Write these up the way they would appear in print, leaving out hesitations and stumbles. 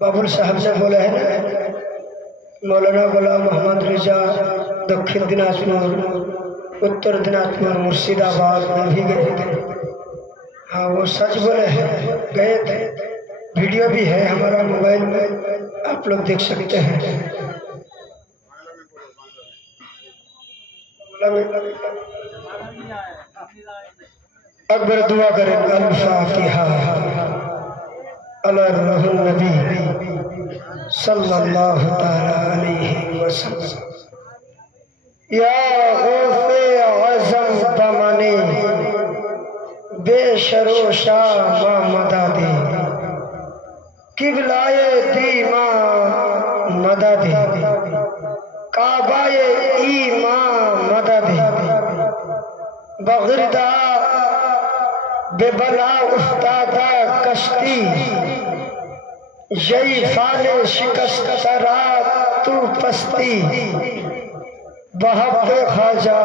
बाबुल साहब ने बोला है ना, मौलाना गुलाम मोहम्मद रिजा दक्षिण दिनाजपुर, उत्तर दिनाजपुर, मुर्शिदाबाद में भी गए थे। हाँ वो सच बोले हैं, गए थे। वीडियो भी है हमारा मोबाइल में, आप लोग देख सकते हैं। अकबर दुआ करें, अल-फातिहा अला रहूल नबी सल्लल्लाहु तआला अलैहि वसल्लम। या गौसे आज़म तमने बेशरोशा मा मददे, किबलाए दीमा मददे, काबाए ईमा मददे, बगिरदा बेबला उफ्तादा कश्ती, यही फाले शिकस्त तरा तू पस्ती, बहब्बे ख्वाजा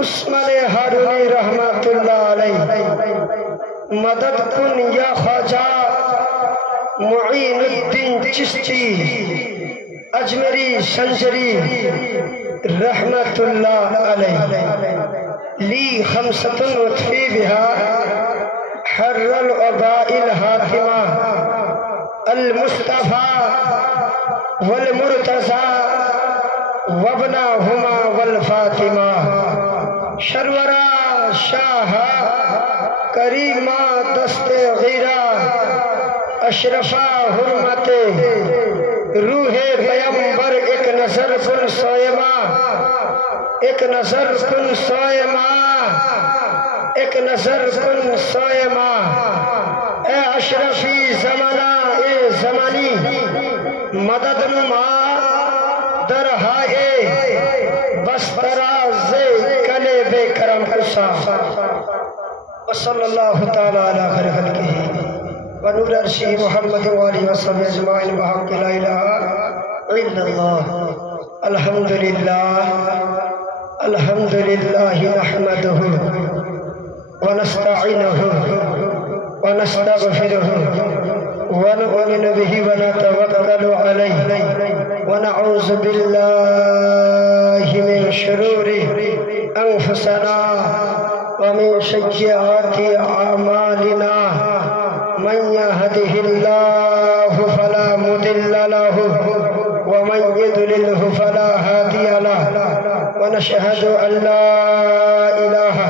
उस्मान हारूनी रहमतुल्लाह अलैह, मदद कुन या ख्वाजा मुईनुद्दीन चिश्ती अजमेरी संजरी रहमतुल्लाह अलैह। ली खमसतुन वत्फी बिहा हर्रल अबाइल हातिमा अल मुस्तफा वल मुर्तजा वबना हुमा वल फातिमा, शर्वरा शाह करीमा दस्ते गीरा अशरफा हुर्मते रूहे पैगंबर, एक नजर कुन सोयमा, एक नजर कुन सोयमा, एक नजर कुन सोयमा, ए अशरफी जमाना ए जमानी, मदद नुमा दरहाए बस्तराज़े कले बेकरम कुसा, वसल्लल्लाहु ताला अला खैरि खल्क़िही व नूर अर्शी मुहम्मद व आलिहि व सह्बिहि अजमाइन बहक़ ला इलाहा इल्लल्लाह। अल्हम्दुलिल्लाह अल्हम्दुलिल्लाहि नहमदुहु व नस्तईनुहु व नस्तगफिरुहु व नु'मिनु बिही व नतवक्कलु अलैहि व नऊज़ु बिल्लाहि मिन शुरूरि अंफुसिना व मिन सय्यिआति अमालिना, मन यहदिहिल्लाहु फला मुदिल्ल लहु व मन युद्लिलहु फला हादिय लहु, व नशहदु अल्ला इलाहा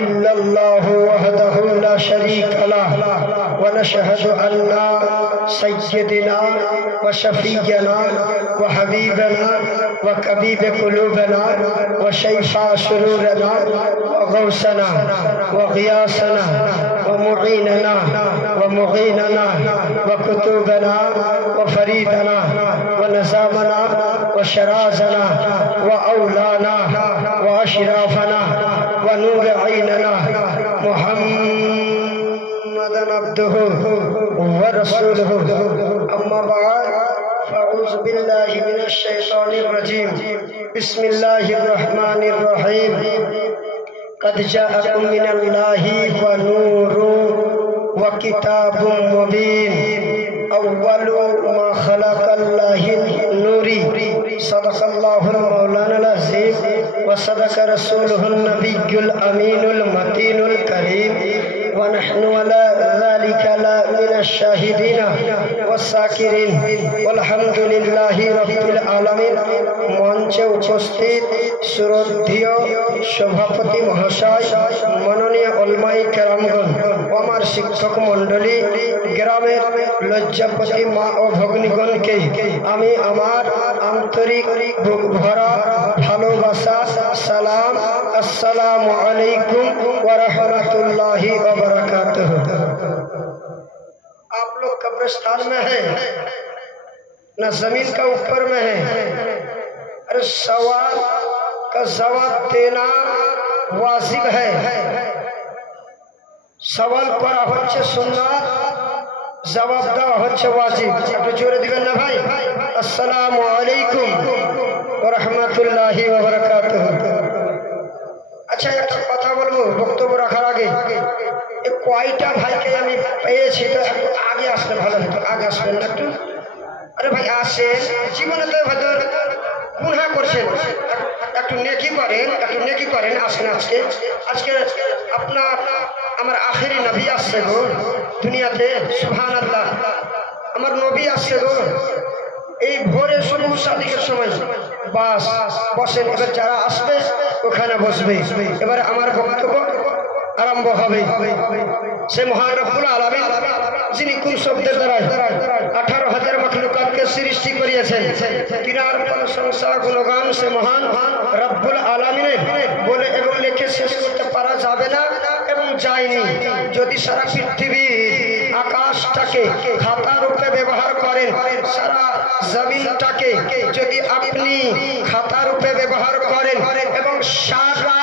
इल्लल्लाहु वहदहु ला शरीका लहु, व नशहदु अन्ना सय्यिदना व शफीयना व हबीबना व कबीब कुलूबना व शैफा सुरूरना व गौसना व गियासना व मुईनना व मुगीनना व कुतुबना व फरीदना व नज़ामना व शराजना व औलाना व अशराफना व नूर ऐनना मुहम्मदन अब्दुहु व रसूलुहु। अम्मा बाद, फ़अऊज़ु बिल्लाहि मिनश शैतानिर रजीम, बिस्मिल्लाहिर रहमानिर रहीम। क़द जाअकुम मिनल्लाहि व नूरुन व किताबुम मुबीन, अव्वलु मा खलक़ल्लाहु नूरी, सदक़ल्लाहुल मौलानाल अज़ीम व सदक़ रसूलुहुन नबियुल अमीनुल मतीनुल करीम, व नहनु अला ज़ालिका मिनश शाहिदीन वस्साकिरीन, वल्हम्दुलिल्लाहि रब्बिल आलामीन। मंचे उपस्थित श्रद्धेय सभापति महाशय, माननीय उलमाए केरामगण, আমার শিক্ষক মণ্ডলী, গ্রামের লজ্জাপতি মা ও ভগ্নীগণকে আমি আমার আন্তরিক বুক ভরা ভালোবাসা সালাম, আসসালামু আলাইকুম ওয়া রাহমাতুল্লাহি ওয়া বারাকাতুহু। आप लोग कब्रिस्तान में हैं ना जमीन का ऊपर में है? अरे सवाल का जवाब देना वाजिब है। सवाल करा হচ্ছে সুন্নাত, जवाब দেওয়া হচ্ছে ওয়াজিব। একটু জোরে দিবেন না ভাই? আসসালামু আলাইকুম ওয়া রাহমাতুল্লাহি ওয়া বারাকাতুহু। আচ্ছা একটা কথা বলবো বক্তব্য রাখার আগে, কয়টা ভাইকে আমি পেয়েছি, তো একটু আগে আসলে ভালো হতো। আগে আসবেন না একটু? আরে ভাই আসেন, জীবনে তো হয়তো গুনাহ করছেন, একটু নেকি করেন, একটু নেকি করেন, আসেন। আজকে আজকে আপনার আমার আখেরি নবী আসছে গো দুনিয়াতে, সুবহানাল্লাহ। আমার নবী আসছে গো এই ভোরে শুরু সাদিকের সময়। বাস বসেন, এবার যারা আসবে ওখানে বসবে। এবারে আমার বক্তব্য আরম্ভ হবে। সে মহান রব্বুল আলামিন যিনি কোন শব্দের দ্বারা 18,000 মাখলুকাতকে সৃষ্টি করিয়েছেন, তিনার প্রশংসা গুণগান সে মহান রব্বুল আলামিনের বলে এবং লিখে শেষ করতে পারা যাবে না এবং যায়নি। যদি সারা পৃথিবীর আকাশটাকে খাতা রূপে ব্যবহার করেন, সারা জমিনটাকে যদি আপনি খাতা রূপে ব্যবহার করেন এবং সারা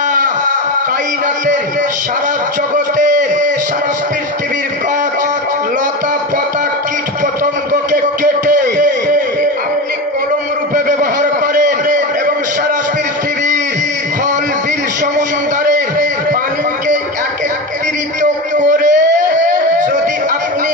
কায়নাতের, সারা জগতের, সারা পৃথিবীর গাছ লতা পাতা কীট পতঙ্গকে কেটে আপনি কলম রূপে ব্যবহার করেন এবং সারা পৃথিবীর ফল বিল সমুদ্রের পানিকে একত্রিত করে যদি আপনি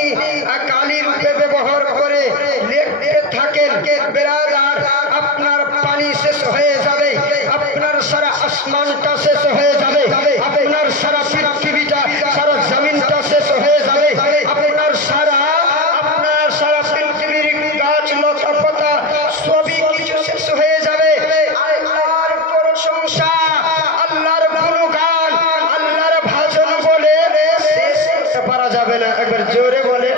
কালি রূপে ব্যবহার করে লিখতে থাকেন, বেরাদার আপনার পানি শেষ হয়ে যাবে, আপনার সারা আসমানটা শেষ হয়ে যাবে, আপনার সারা পৃথিবীটা, সারা জমিনটা শেষ হয়ে যাবে, আপনার সারা পৃথিবীর গাছ লতা পাতা সবই কিছু শেষ হয়ে যাবে। আল্লাহর প্রশংসা, আল্লাহর গুণগান, আল্লাহর ভাজন বলে শেষ করতে পারা যাবে না। একবার জোরে বলে,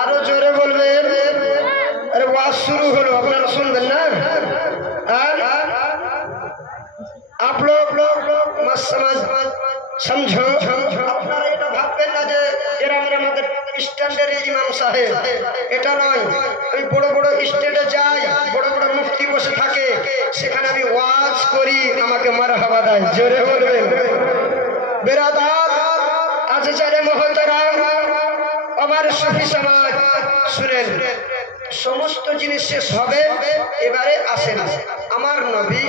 আরো জোরে বলবেন। আরে ওয়াজ শুরু হলো, আপনারা শুনবেন না? आप लोग मत समझो। আপনারা এটা ভাববেন না যে এরা আমাদের স্ট্যান্ডার্ড ইমাম সাহেব, এটা নয়। আমি বড় বড় স্টেজে যাই, বড় বড় মুফতি বসে থাকে, সেখানে আমি ওয়াজ করি, আমাকে মারহাবা দেয়। জোরে বলবেন। বেরাদার আজিজানে মুহতারাম, আমার সুফি সমাজ শুনেন, সমস্ত জিনিস শেষ হবে, এবারে আসেন আমার নবী,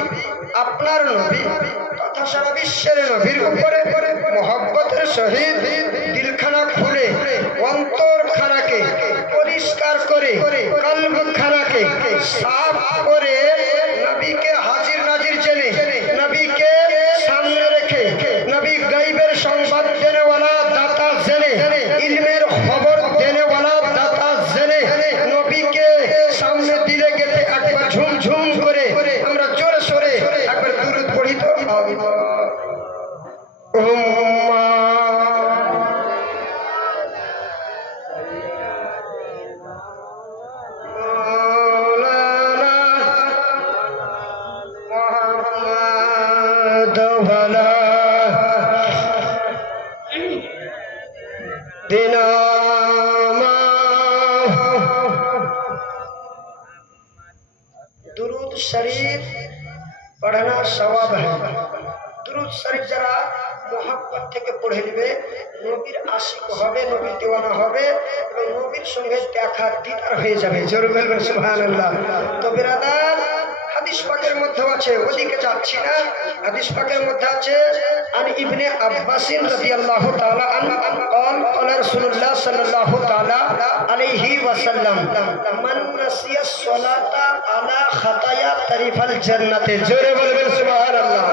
আপনার নবী তথা সারা বিশ্বের নবীর উপরে মহব্বতের সহিত দিলখানা খুলে, অন্তরখানাকে পরিষ্কার করে, কলবখানাকে সাফ করে, নবীকে হাজির নাজির জেনে, নবীকে সামনে রেখে, নবী গাইবের সংবাদ দেনেওয়ালা দাতা জেনে, ইলমের খবর দেনেওয়ালা দাতা জেনে, নবীকে সামনে দিলে গেলে একবার ঝুমঝুম করে আমরা জোরে সোরে একবার দুরূদ পড়ি তো। दुरूद शरीफ पढ़ना सवाब है। दुरूद शरीफ जरा मोहब्बत থেকে পড়ে নেবে, নবীর আশিক হবে, নবীর দিওয়ানা হবে এবং নবীর সঙ্গে দেখা দিদার হয়ে যাবে। জোরে বলবেন সুবহানাল্লাহ। তো বিরাদার, হাদিস পাকের মধ্যে আছে, ওদিকে যাচ্ছি না, হাদিস পাকের মধ্যে আছে আন ইবনে আব্বাস রাদিয়াল্লাহু তাআলা আনহু قال قال رسول الله صلى الله تعالى عليه وسلم من نسي الصلاة على خطايا طريق الجنة। জোরে বলবেন সুবহানাল্লাহ।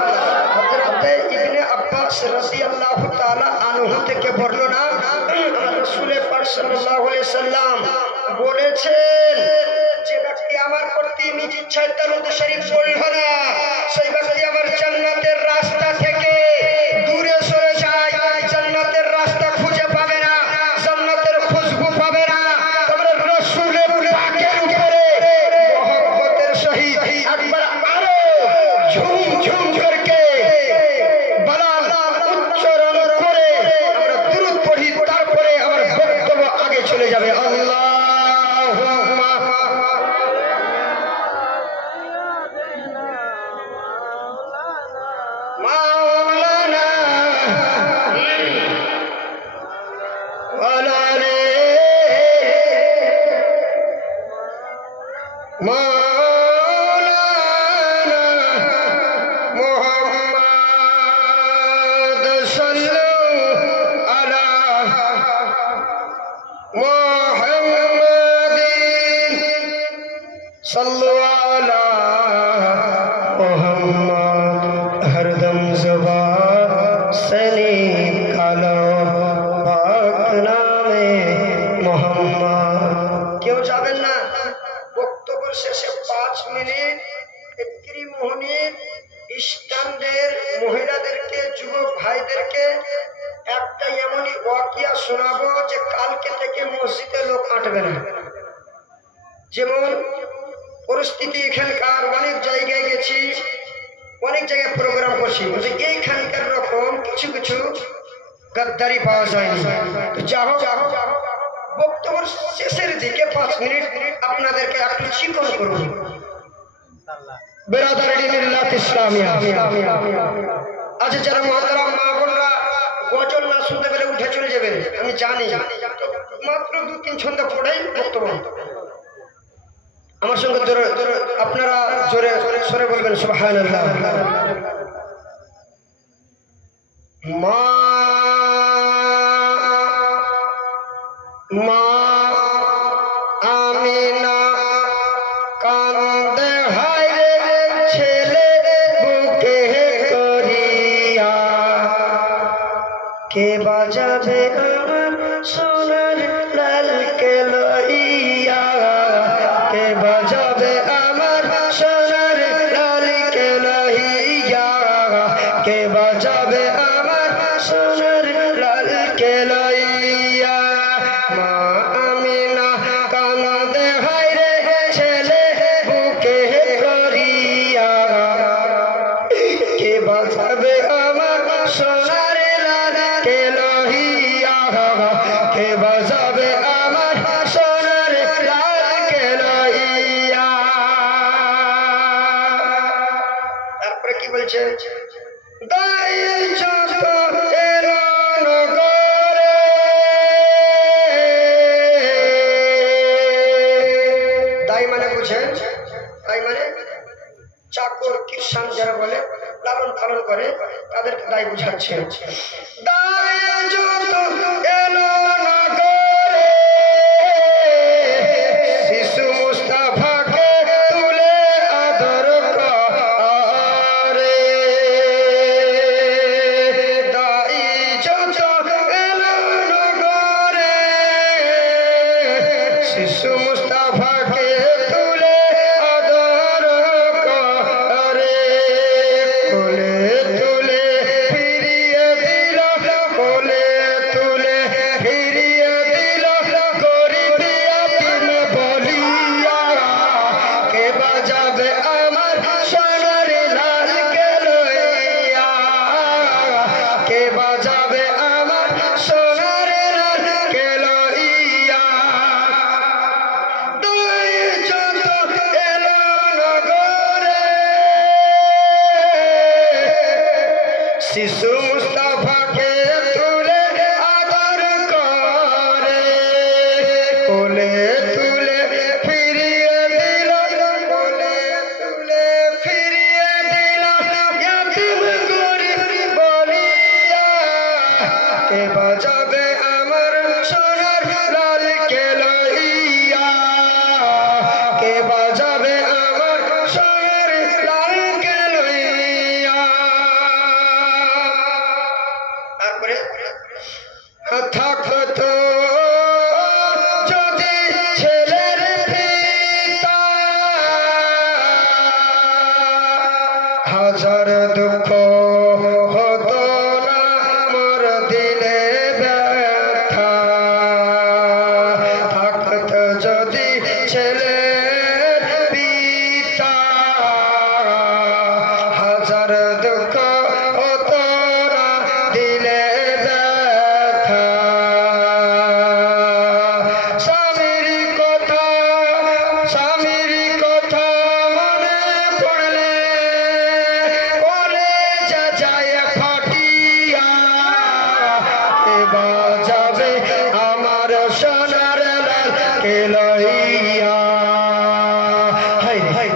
হযরত ইবনে আব্বাস রাদিয়াল্লাহু তাআলা আনহু থেকে বর্ণনা, রাসূল পাক সাল্লাল্লাহু আলাইহি সাল্লাম বলেছেন, যে ব্যক্তি আমার প্রতি নিজ ইচ্ছায় দরুদ শরীফ পড়ল না, সেই ব্যক্তি আমার জান্নাতের রাস্তা থেকে দূরে সরে যায়, জান্নাতের রাস্তা খুঁজে পাবে না, জান্নাতের খুশবু পাবে না। তোমরা রাসূলের পাকের উপরে মহব্বতের সহিত একবার আরো ঝুম ঝুম করকে বালাল উচ্চারণ করে আমরা দুরূদ পড়ি, তারপরে আমার বক্তব্য আগে চলে যাবে। আল্লাহ محمد सल्लु अला मोहम्मद हरदम ज़ुबान से निकालो पाक नामे मोहम्मद। क्यों जाবেন না? বক্তব্যের শেষে 5 মিনিট একটি মোহনীর স্ট্যান্ডের মহিলাদেরকে, যুবক ভাইদেরকে একটা এমনই ওয়াকিয়া শোনাবো যে কালকে থেকে মসজিদে লোক আটবে না। যেমন পরিস্থিতি এখানকার অনেক জায়গায় গেছি, অনেক জায়গায় প্রোগ্রাম করছি, এইখানকার রকম কিছু কিছু গাদ্দারি পাওয়া যায়নি। তো যাও বক্তব্যের শেষের দিকে 5 মিনিট আপনাদেরকে একটু চিকন করব। বেরাদারি মিল্লাত ইসলামিয়া, আচ্ছা যারা মহতারাম মা বোনরা গজল না শুনতে পেলে উঠে চলে যাবেন, আমি জানি। মাত্র 2-3 ছন্দ পড়েই বক্তব্য। আমার সঙ্গে আপনারা জোরে সরে বলবেন সুবহানাল্লাহ। মা মা আমিনা কান্দে হায় ছেলে বুকে করিয়া, কে বাজাবে আমার সোনার লালকে লইয়া, কে বাজাবে আমার সোনার লালকে লইয়া, কে বাজাবে আমার সোনার লালকে লইয়া। মা আমিনা কান্দে হায় রে ছেলে বুকে করিয়া, কে বাজাবে আমার সোনার লালকে লইয়া, কে বাজাবে আমার সোনার লালকে লইয়া। তারপরে কি বলছে? দাই যত এলো নগরে, দাই মানে বুঝেন, দাই মানে চাকর কিষান যারা বলে, লালন পালন করে, তাদেরকে দায় বুঝাচ্ছে। দাই যত এলো নগরে, শিশু মুস্তাফাকে তুলে আদর করে। দাই যত এলো নগরে, শিশু মুস্তাফাকে তুলে আদর করে। কোলে তুলে ফিরিয়ে দিল, কোলে তুলে ফিরিয়ে দিল, গরিব ইয়াতীম বলিয়া, কে বাজাবে আমার সোনার লালকে লইয়া, কে বাজাবে আমার সোনার লালকে লইয়া। দুই যত এলো নগরে, শিশু মুস্তাফাকে তুলে আদর করে। কোলে তুলে ফিরিয়ে দিল, কোলে তুলে ফিরিয়ে দিল, ইয়াতীম গরিব বলিয়া, কে বাজাবে আমার সোনার লালকে লইয়া, কে বাজাবে আমার সোনার লালকে লইয়া। তারপরে থাকতো যদি ছেলের পিতা, হাজার দুঃখ হতো না মোর দিলে ব্যথা। থাকতো যদি ছেলের পিতা, হাজার দুঃখ হতো না দিলে ব্যথা। স্বামীর কথা মনে পড়লে কলেজা যায় ফাটিয়া, কে বাজাবে আমার সোনার লালকে লইয়া।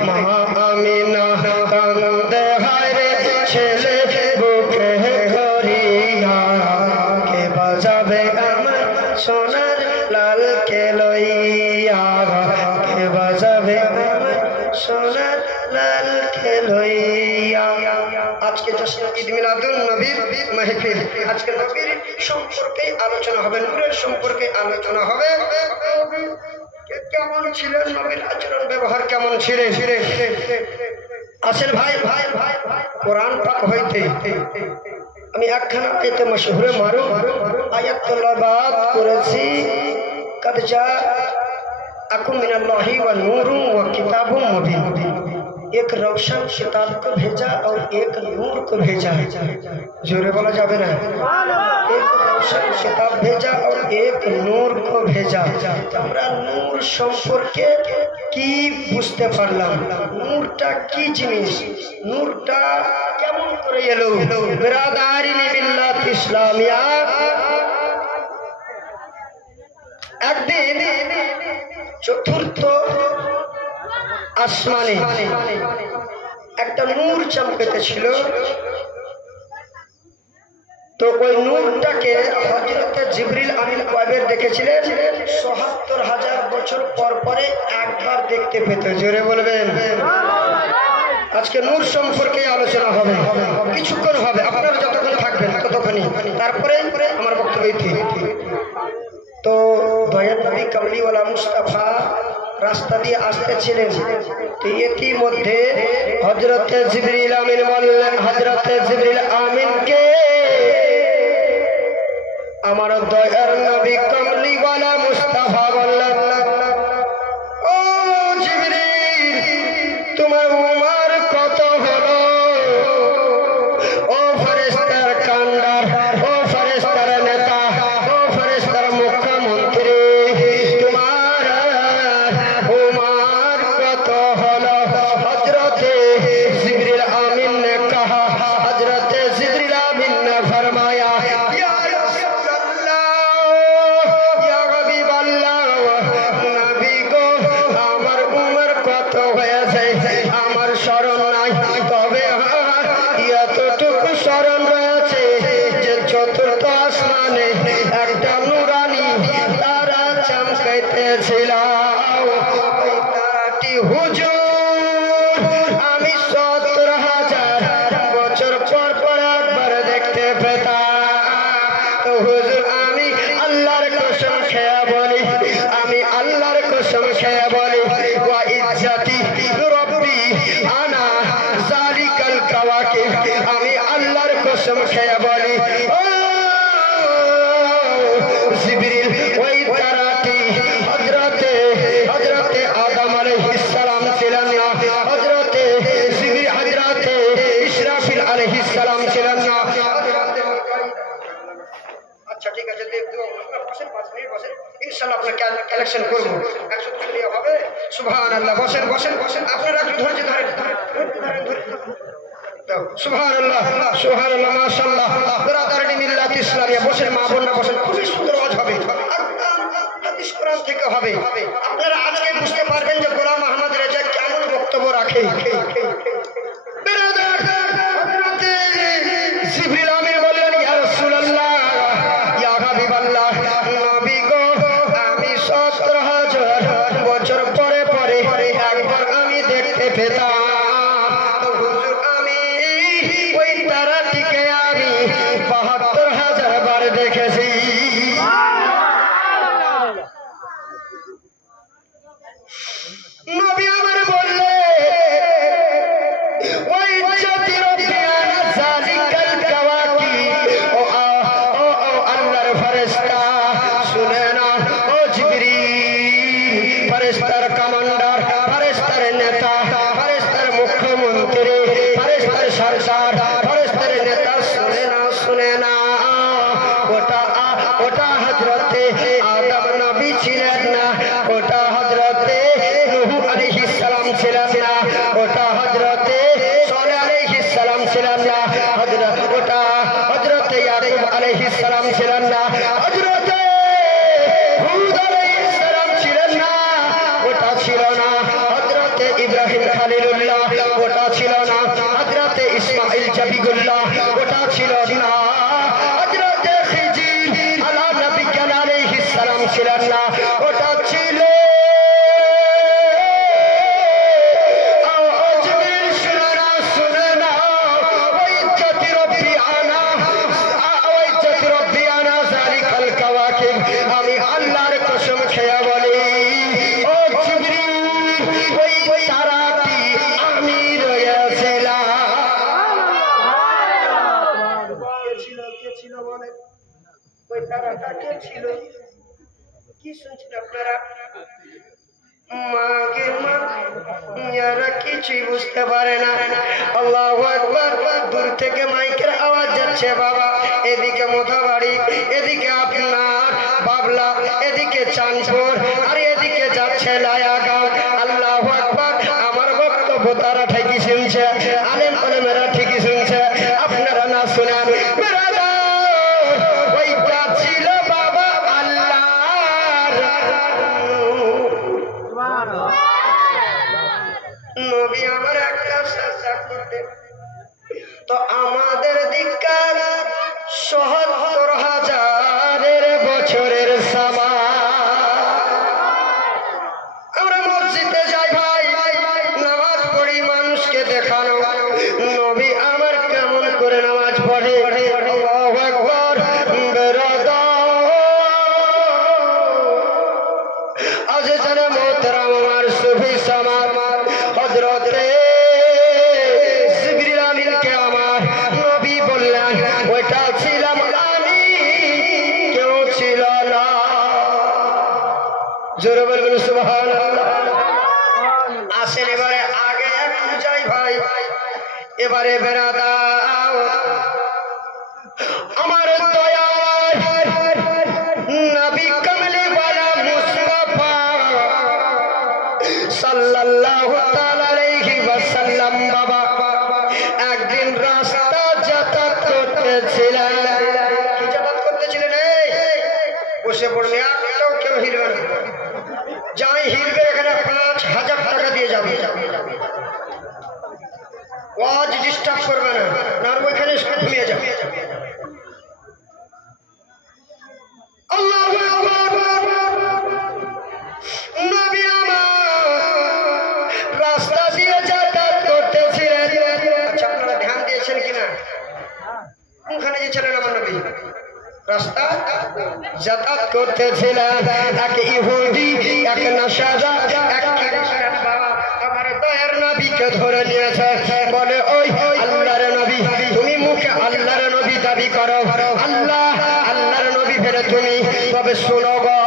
মা আমিনা কান্দে হায় রে ছেলে বুকে করিয়া, কে বাজাবে আমার সোনার লালকে লইয়া, কে বাজাবে আমার জশ্ন ঈদ মিলাদুন নবীর মাহফিল। আজকে নবীর সম্পর্কে আলোচনা হবে, নূরের সম্পর্কে আলোচনা হবে। কেমন ছিলেন নবীর আচরণ ব্যবহার কেমন ছিলেন? আসেন ভাই ভাই ভাই ভাই কোরআন পাক হইতে আমি একখানা আয়াতে মশহুরে মারু আয়াত তলাবাত করেছি। কদ জাআকুম মিনাল্লাহি व नूर व किताब मुबीन। एक रोशन किताब को भेजा और एक नूर को भेजा है। जोरे बोला जाबे ना, एक रोशन किताब भेजा और एक नूर को भेजा। আমরা নূর সম্পর্কে কি বুঝতে পারলাম? নূরটা কি জিনিস? নূরটা কেমন করে এলো? বিরাদারিনি মিল্লাত ইসলামিয়া। একদিন চতুর্থ আসমানে একটা নূর চমকেতেছিল। তো ওই নূরটাকে হযরত জিবরিল আমিন কয়বার দেখেছিলেন? ৭৭,০০০ বছর পর পরে একবার দেখতে পেত। জোরে বলবেন। আজকে নূর সম্পর্কে আলোচনা হবে, কিছুক্ষণ হবে, আপনারা যতক্ষণ থাকবেন ততক্ষণই, তারপরে আমার বক্তব্য। তো দয়ার নবী কামলিওয়ালা মুস্তাফা রাস্তা দিয়ে আসতেছিলেন। তো ইতিমধ্যে হযরতে জিবরিল আমিন বললেন, হযরতে জিবরিল আমিনকে আমার দয়ার নবী কামলিওয়ালা মুস্তাফা বললেন, ও জিবরিল, তোমার উমর কত হলো? ও ফেরেশতার কান্ডার, ও ফেরেশতার নেতা, ও ফেরেশতার মুখ্যমন্ত্রী, তোমার उमर कत हलो? हजरते जिब्रील आमीन ने कहा, हजरते जिब्रील आमीन ने फरमाया, या रसूलल्लाह, या हबीबल्लाह, नबी गो আমার উমর কত হয়েছে আমার স্মরণ নাই, তবে এতটুকু স্মরণ রয়েছে যে চতুর্থ আসমানে একটা নুরানি তারা চমকাইতেছিল। হুজুর আমি ৭০,০০০ বছর পর পর একবার দেখতে পেতাম। তো হুজুর আমি আল্লাহর কসম খেয়ে বলি, আমি আল্লাহর কসম খেয়ে বলি, ওয়া ইজ্জাতি রব্বি আনা যালিকাল কাওয়াকিব, আমি আল্লাহর কসম খেয়ে বলি, ও জিবরিল ওই তারাটি হযরতে আদম আলাইহিস সালাম ছিলেন না, হযরতে জিবরিল হযরতে ইসরাফিল আলাইহিস সালাম ছিলেন না। আচ্ছা ঠিক আছে, বসেন 5 মিনিট বসেন, ইনশাআল্লাহ আপনার কালেকশন করব। 100 টাকা হবে। সুবহানাল্লাহ। বসেন বসেন বসেন, আপনারা একটু ধৈর্য ধরেন। সুবহানাল্লাহ সুবহানাল্লাহ মাশাআল্লাহ। বিরাদারিনি মিল্লাত ইসলামিয়া। বসেন মা বোনরা বসেন, খুবই সুন্দর ওয়াজ হবে, হাদিস কোরআন থেকে হবে। আপনারা আজকে বুঝতে পারবেন যে গোলাম আহমদ রেজা কেমন বক্তব্য রাখে। বিরাদার হযরতে জিবরিল আমিন বললেন, ইয়া রাসূলুল্লাহ, ইয়া হাবিবাল্লাহ, নবী গো আমি ৭০,০০০ বছর পরে পরে একবার আমি দেখতে পেতাম। হুজুর আমি ওই তারাটিকে আমি ৭২,০০০ বার দেখেছি। নবী আমার বললে, ওই জাতি রব্বিয়ানা যালিকাল কাওয়াকিব, ও আল্লাহর ফেরেশতা শুনে না, ও জিবরিল, ফেরেশতার কমান্ডার, ফেরেশতার নেতা, ফেরেশতার মুখ্যমন্ত্রী, ফেরেশতার সরদার, ফেরেশতার নেতা শুনে না, শুনে না, ওটা হযরতে আদম নবী ছিলেন না, ওটা হযরতে নূহ আলাইহিস সালাম ছিলেন না, ওটা হযরতে সালেহ আলাইহিস সালাম ছিলেন না, ওটা হযরতে ইয়াকুব আলাইহিস সালাম ছিলেন না, হযরতে হুদ আলাইহিস সালাম ছিলেন না, ওটা শুনছেন আপনারা? মাগে মা ইয়ারা কিছুই বুঝতে পারে না। আল্লাহু আকবার। দূর থেকে মাইকের আওয়াজ যাচ্ছে বাবা, এদিকে মোথাবাড়ি, এদিকে আপনার বাবলা, এদিকে চাঁদপুর, আর এদিকে যাচ্ছে লায়াগাঁও। আল্লাহু আকবার। আমার বক্তব্য তারা ঠিকই শুনছে, আলেম আলেমেরা ঠিকই শুনছে, আপনারা না শুনেন। ওইটা ছিল বাবা আল্লাহর নবী আমার একটা সাজদা করতে। তো আমাদের দিককার ৭৭,০০০ বছরের সামান। আমরা মসজিদে যাই ভাই, নামাজ পড়ি মানুষকে দেখানো। নবী আমার কেমন করে নামাজ পড়ে? আল্লাহু আকবার। আজ জানে মোহতারাম আমার সুফি সামান হযরতে জিবরিল আমিনকে আমার নবী বললেন, ওইটা ছিলাম আমি, কেউ ছিল না। জোরে বলবেন সুবহানাল্লাহ। আসেন এবারে আগে একটু যাই ভাই, এবারে বেরাদাও আমার দয়ার নবী কমলে ওয়ালা মুস্তাফা সাল্লাল্লাহু তাআলা আলাইহি ওয়াসাল্লাম বাবা একদিন রাস্তা যাতায়াত করতেছিলেন। কি যাতায়াত করতেছিলেন? বসে পড়লে একটাও কেউ হিলবে না। যাই হিলবে এখানে ৫,০০০ টাকা দিয়ে যাবে। ওয়াজ ডিস্টার্ব করবে না, না ওইখানে ঘুমিয়ে যাবে। আল্লাহু আকবার। নবী আমার রাস্তা দিয়ে যাতায়াত করতেছিলেন। আচ্ছা, আপনারা ধ্যান দিয়েছেন কিনা? কোনখানে গেছিলেন আমার নবী? রাস্তা যাতায়াত করতেছিলেন। এক ইহুদি, এক নাসারা, এক খ্রিস্টান বাবা আমার দয়ার নবীকে ধরে নিয়েছে। বলে, ওই আল্লাহর নবী, তুমি মুখে আল্লাহর নবী দাবি করো, আল্লাহর নবী ফেরে তুমি, তবে শোনো গো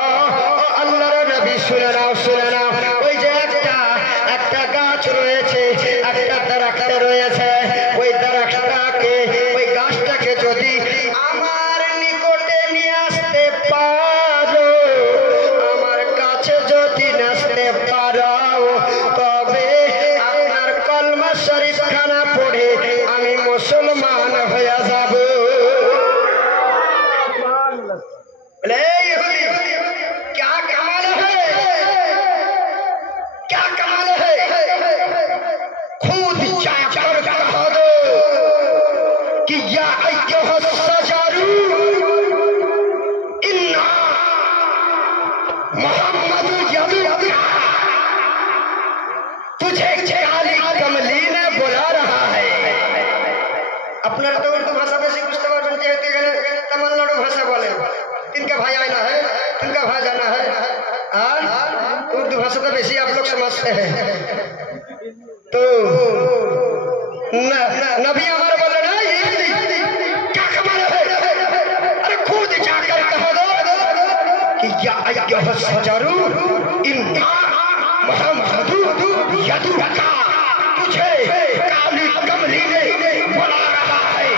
আল্লাহর নবী, শুনে নাও, শুনে নাও। ওই যে একটা গাছ রয়েছে, একটা দারাক্ত রয়েছে, ওই দারাক্তটাকে, ওই গাছটাকে যদি আমার নিকটে নিয়ে আসতে পারো, আমার কাছে যদি আসতে পারো, তবে আপনার কলমা শরীফ খানা পড়ে আমি মুসলমান হয়ে যাব। क्या कमाल है, क्या कमाल है? खुद जाकर कह दो कि या अय्युहा सजारू इन्ना मोहम्मद यदुका, तुझे काली कमली ने बुला रहा है। আপনারা তো উর্দু ভাষা বেশি বুঝতে পারবেন, যেহেতু এখানে তামিলনাড়ু ভাষা বলেন। तिनका भाई आना है, तिनका भाई जाना है। उर्दू भाषा तो वैसे आप लोग समझते हैं। तो नबी हमारे बोले ना, क्या कमाल है? अरे खुद जाकर कह दो कि या अय्युहा सजारू इन्ना मुहम्मदु यदुका, तुझे काली कमली ने बुला रहा है।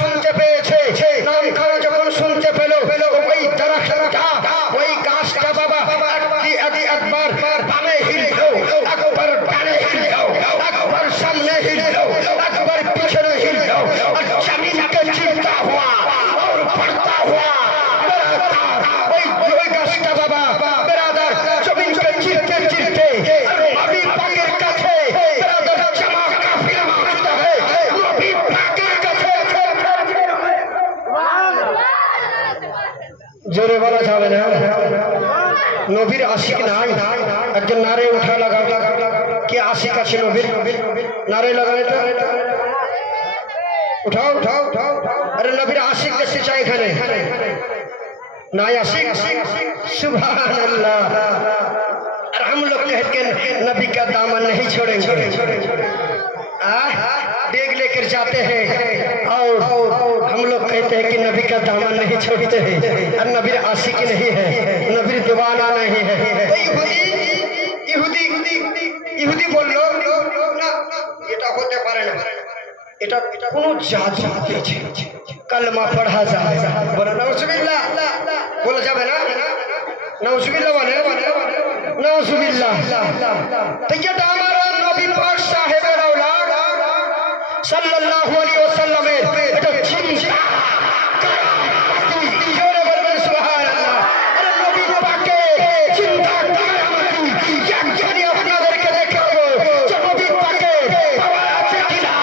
শুনতে পেয়েছে, নাম খানা যখন শুনতে পেল, ওই দরখাস্তা, ওই গাছটা বাবা একবার বামে হিলল, একবার ডানে হিলল, একবার সামনে হিলল, একবার পিছনে হিলল, আর জমিনকে চিরতা হুয়া और बढ़ता हुआ ওই গাছটা বাবা বেরাদার জমিনকে চিরতে চিরতে নবী পাকের কাছে বেরাদার জামা কাফিলা মौजूद है। নবী পাকের কাছে জোরে বলা যাবে না, নবীর আশিক নাই। একজন নারে উঠা লাগা, কে আশিক আছে নবীর? নারে লাগানে উঠাও উঠাও উঠাও। আরে নবীর আশিক দেখতে চাই এখানে, নাই আশিক? সুবহানাল্লাহ। আর हम लोग कहते हैं नबी का दामन नहीं छोड़ेंगे, बेग लेकर जाते हैं और हम लोग कहते हैं कि नबी का दामन नहीं छोड़ते हैं और नबी आशिक नहीं है, नबी दीवाना नहीं है। तो ইহুদি বলল না, এটা হতে পারে না, এটা কোন জাতি আছে, কালমা পড়া যায়, বলে নাউজুবিল্লাহ, বলা যাবে না, নাউজুবিল্লাহ বলে, নাউজুবিল্লাহ। তো এটা আমার নবী পাক সাহেবের আওলাদ সাল্লাল্লাহু আলাইহি ওয়াসাল্লামের এটা চিন্তা জোরে বলবেন সুবহানাল্লাহ। আরে নবী পাকে চিন্তা কারামতি একজনই আপনাদেরকে দেখাবো, যে নবী পাকে পাওয়ার আছে কিনা,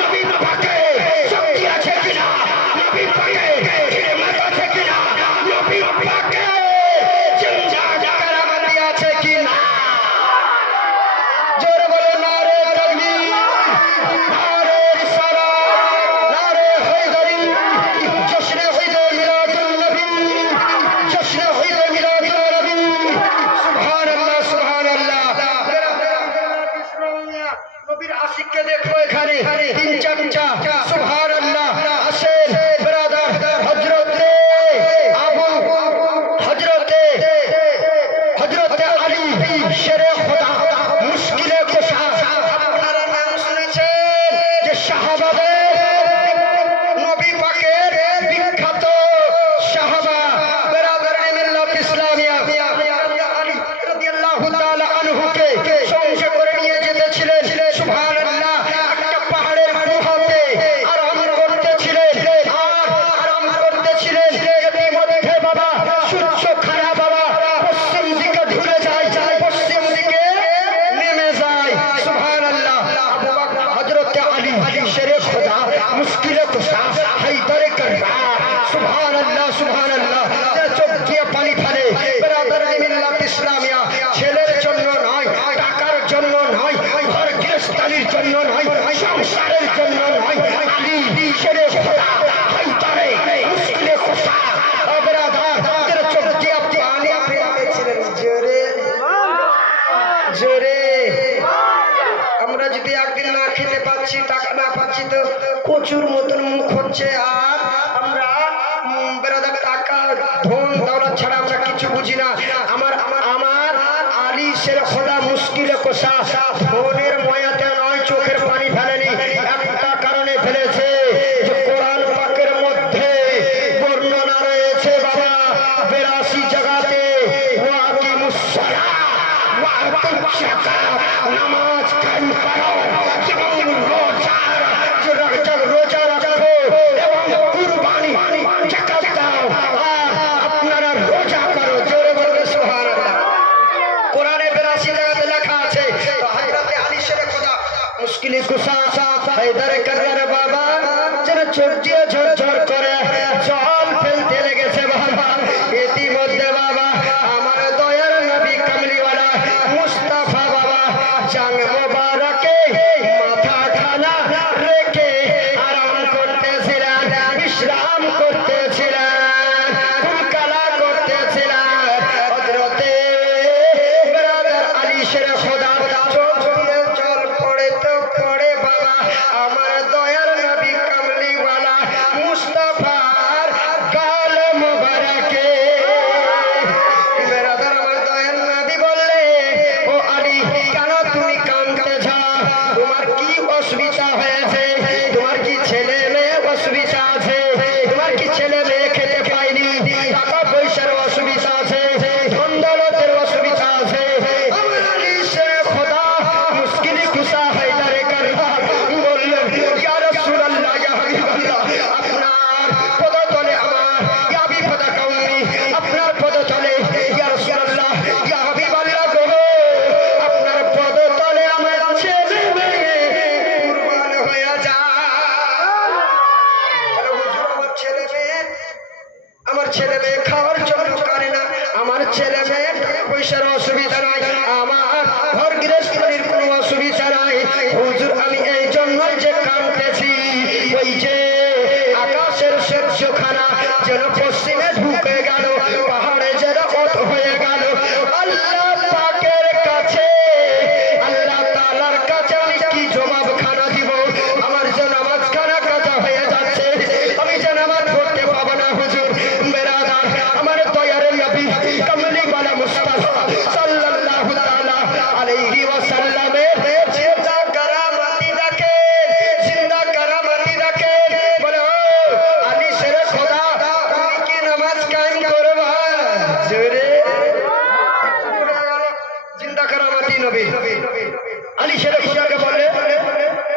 নবী পাকে শক্তি আছে কিনা, নবী পাকে হিম্মত আছে কিনা, নবী পাকে চিন্তা কারামতি আছে কিনা। জোরে বলো নারে তাকবীর, নারে রিসালাত, নারে হায়দারি, জশ্নে ঈদে মিলাদুন নবী, জশ্নে ঈদে মিলাদুন নবী। সুবহানাল্লাহ, সুবহানাল্লাহ। নবীর আশিককে দেখো এখানে তিন চারটা, সুবহানাল্লাহ। আসেন ব্রাদার, হযরতে আবু হযরতে আলী শেরে খোদা মুশকিলে কুশা। আপনারা নাম শুনেছেন যে সাহাবাদের নবী পাকের বিখ্যাত সাহাবা বেরাদারে মিল্লাত ইসলামিয়া আলী রাদিয়াল্লাহু তাআলা আনহুকে সঙ্গে করে নিয়ে যেতেছিলেন, সুবহানাল্লাহ। একটা পাহাড়ের গুহাতে আরাম করতেছিলেন, আরাম করতেছিলেন। এর মধ্যে বাবা সূর্য খারাপ, বাবা পশ্চিম দিকে ঢুলে যায়, পশ্চিম দিকে নেমে যায়, সুবহানাল্লাহ। আবু বকর হযরতে আলী শেরে খোদা মুশকিলে কুশা হায়দারে কাররার, সুবহানাল্লাহ, সুবহানাল্লাহ। চোখ দিয়ে পানি ফেলে বেরাদারে মিল্লাত ইসলামিয়া। ছেলের জন্য নয়, টাকার জন্য নয়, ঘর গৃহস্থালির জন্য নয়, সংসারের জন্য নয়, আলী শেরে খোদা হায়দারে মুশকিলে কুশা বেরাদার চোখ দিয়ে পানি ফেলেছিলেন। জোরে জোরে। আমরা যদি একদিন না খেতে পাচ্ছি, টাকা না পাচ্ছি, তো কচুর মতন মুখ হচ্ছে, আর আমরা বেরাদার টাকা ধন দৌলত ছাড়া আমরা কিছু বুঝি না। আমার আলী শেরে খোদা মুশকিলে কুশা ধনের ময়াতে নয়, চোখের পানি ফেলেনি। একটা কারণে ফেলেছে যে কোরআন পাকের মধ্যে বর্ণনা রয়েছে বাবা 82 জায়গাতে ওয়াকিমুস সালাহ ওয়া আতুজ যাকাত, নামাজ কায়েম করো এবং রোজা রাখো এবং কুরবানি যাকাত দাও, আর আপনারা রোজা করো। জোরে বলবে সুবহানাল্লাহ। কোরআনে 82 জায়গাতে লেখা আছে। তো হযরতে আলী শেরে খোদা মুশকিলে কুশা হায়দারে কাররার বাবা যেন চোখ দিয়ে ঝরঝর করে জল ফেলতে লেগেছে বাবা। ইতিমধ্যে বাবা আমার দয়ার নবী কামলিওয়ালা মুস্তাফা বাবা জান মোবারকে মাথা খানা রেখে আরাম করতেছিলেন, বিশ্রাম করতেছিলেন, কুলকালা করতেছিলেন। হযরতে বেরাদার আলী শেরে খোদা চোখ দিয়ে জল পড়ে তো পড়ে বাবা আমার দয়ার নবী কামলিওয়ালা মুস্তাফা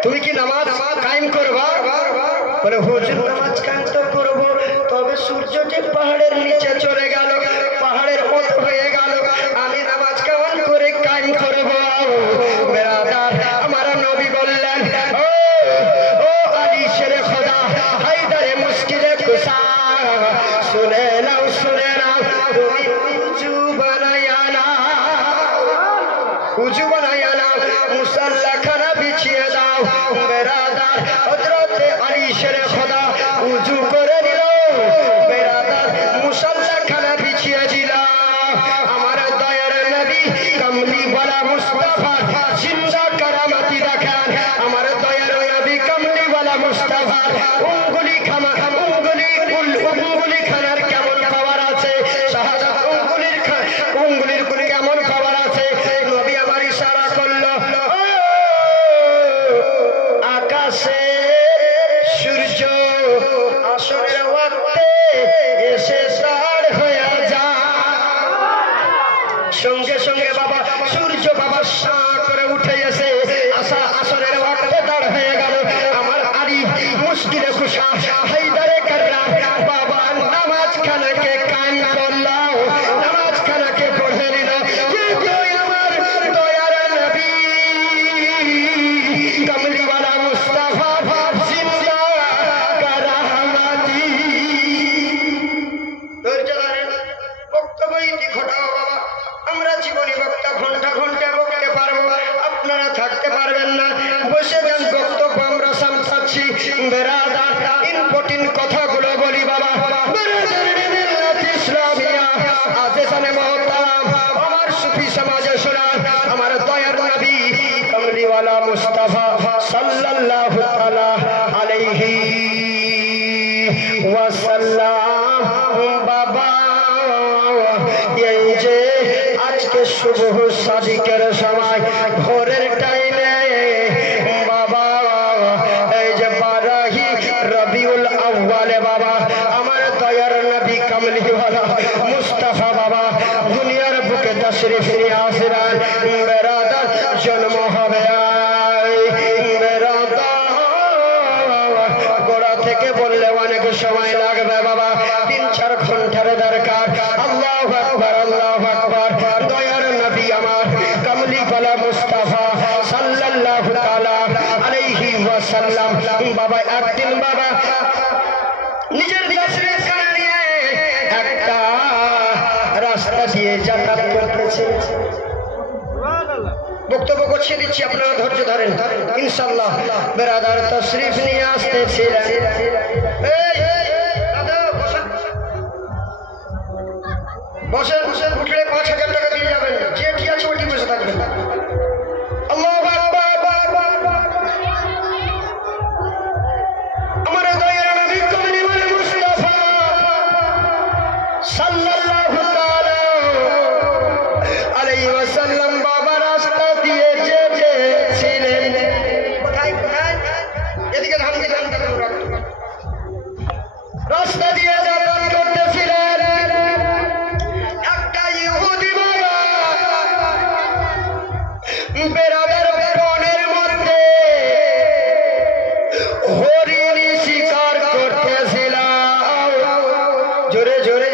তুমি কি নামাজ কায়েম করবা? বলে হুজুর নামাজ কায়েম তো করবো, তবে সূর্য যে পাহাড়ের নিচে চলে গেল, পাহাড়ের মতো হয়ে গেল, আমি নামাজ কেমন করে কায়েম করবো? বেরাদার আমার নবী বললেন, ও ও আলী শেরে খোদা হায়দারে মুশকিলে কুসা, শুনে নাও তুমি উজু বানায়া নাও, মুসাল্লা খানা বিছিয়ে দাও। বেরাদার হযরতে আলী শেরে খোদা উজু করে নিল, বেরাদার মুসাল্লা খানা বিছিয়ে দিল। আমার দয়ার নবী কমলি ওয়ালা মুস্তাফা জিন্দা কারামতি দেখান। আমার দয়ার নবী কমলি ওয়ালা মুস্তাফা উঙ্গুলি খানার কেমন পাওয়ার আছে, শাহাদাত উঙ্গুলির কেমন পাওয়ার আছে। নবী আমার ইশারা করলো, আকাশে সূর্য আসরের ওয়াক্তে এসে দাঁড় হয়ে যায়। সঙ্গে সঙ্গে বাবা সূর্য বাবা শাঁ করে উঠে এসে আসরের ওয়াক্তে দাঁড় হয়ে গেল। আমার আলী মুশকিলে কুশা হায়দারে কাররাম বাবা নামাজ খানাকে কায়েম করলো, নামাজ খানাকে পড়ে নিল। আমার দয়ার নবী কমলিওয়ালা মুস্তাফা জিন্দা কারামাতি। ধৈর্য ধরেন, বক্তব্য ইতি ঘটাও বাবা। আমরা জীবনী বক্তা ঘন্টা ঘন্টা বকতে পারবো, আপনারা থাকতে পারবেন না। বসে যান, বক্তব্য আমরা সামলাচ্ছি। বেরাদার ইম্পর্টেন্ট কথাগুলো বলি বাবা। আমার সুফি সমাজে শোনান, আমার দয়ার নবী কমলিওয়ালা মুস্তাফা সাল্লাল্লাহু তাআলা আলাইহি ওয়াসাল্লাম। বাবা এই যে আজকে শুভ সাদিকের সময়, ভোরের টাইমে বাবা, এই যে 12 রবিউল আউয়ালে বাবা আমার দয়ার নবী কমলিওয়ালা মুস্তাফা বাবা দুনিয়ার বুকে তশরিফ নিয়ে আসলেন। বেরাদার জন্ম হবে বেরাদার, গোড়া থেকে বললে অনেক সময় লাগবে বাবা, 3-4 ঘন্টার দরকার। আল্লাহু আকবার, আল্লাহু আকবার। দয়ার নবী আমার কমলিওয়ালা মুস্তাফা সাল্লাল্লাহু তাআলা আলাইহি ওয়াসাল্লাম বাবা একদিন বাবা নিজের তশরিফ নিয়ে একটা রাস্তা দিয়ে যাতায়াত করতেছে। বক্তব্য গুছিয়ে দিচ্ছি, আপনারা ধৈর্য ধরেন ইনশাআল্লাহ। বেরাদার তশরিফ নিয়ে আসতেছিলেন। বসেন, উঠলে 5000 টাকা দিয়ে যাবেন, যে ঠিক আছে ওটি বসে থাকবেন। আল্লাহু আকবার। আমার দয়ার নবী কমলিওয়ালা মুস্তাফা সাল্লাল্লাহু তাআলা আলাইহি ওয়াসাল্লাম বাবা রাস্তা দিয়ে যেতেছিলেন। কোথায় এদিকে ধান রাস্তা দিয়ে যাতায়াত করতেছিলেন। একটা ইহুদি বাবা বেরাদার বনের মধ্যে হরিণ শিকার করতেছিল। জোরে জোরে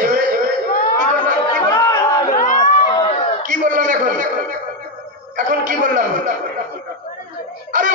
কি বললাম? এখন কি বললাম? আরে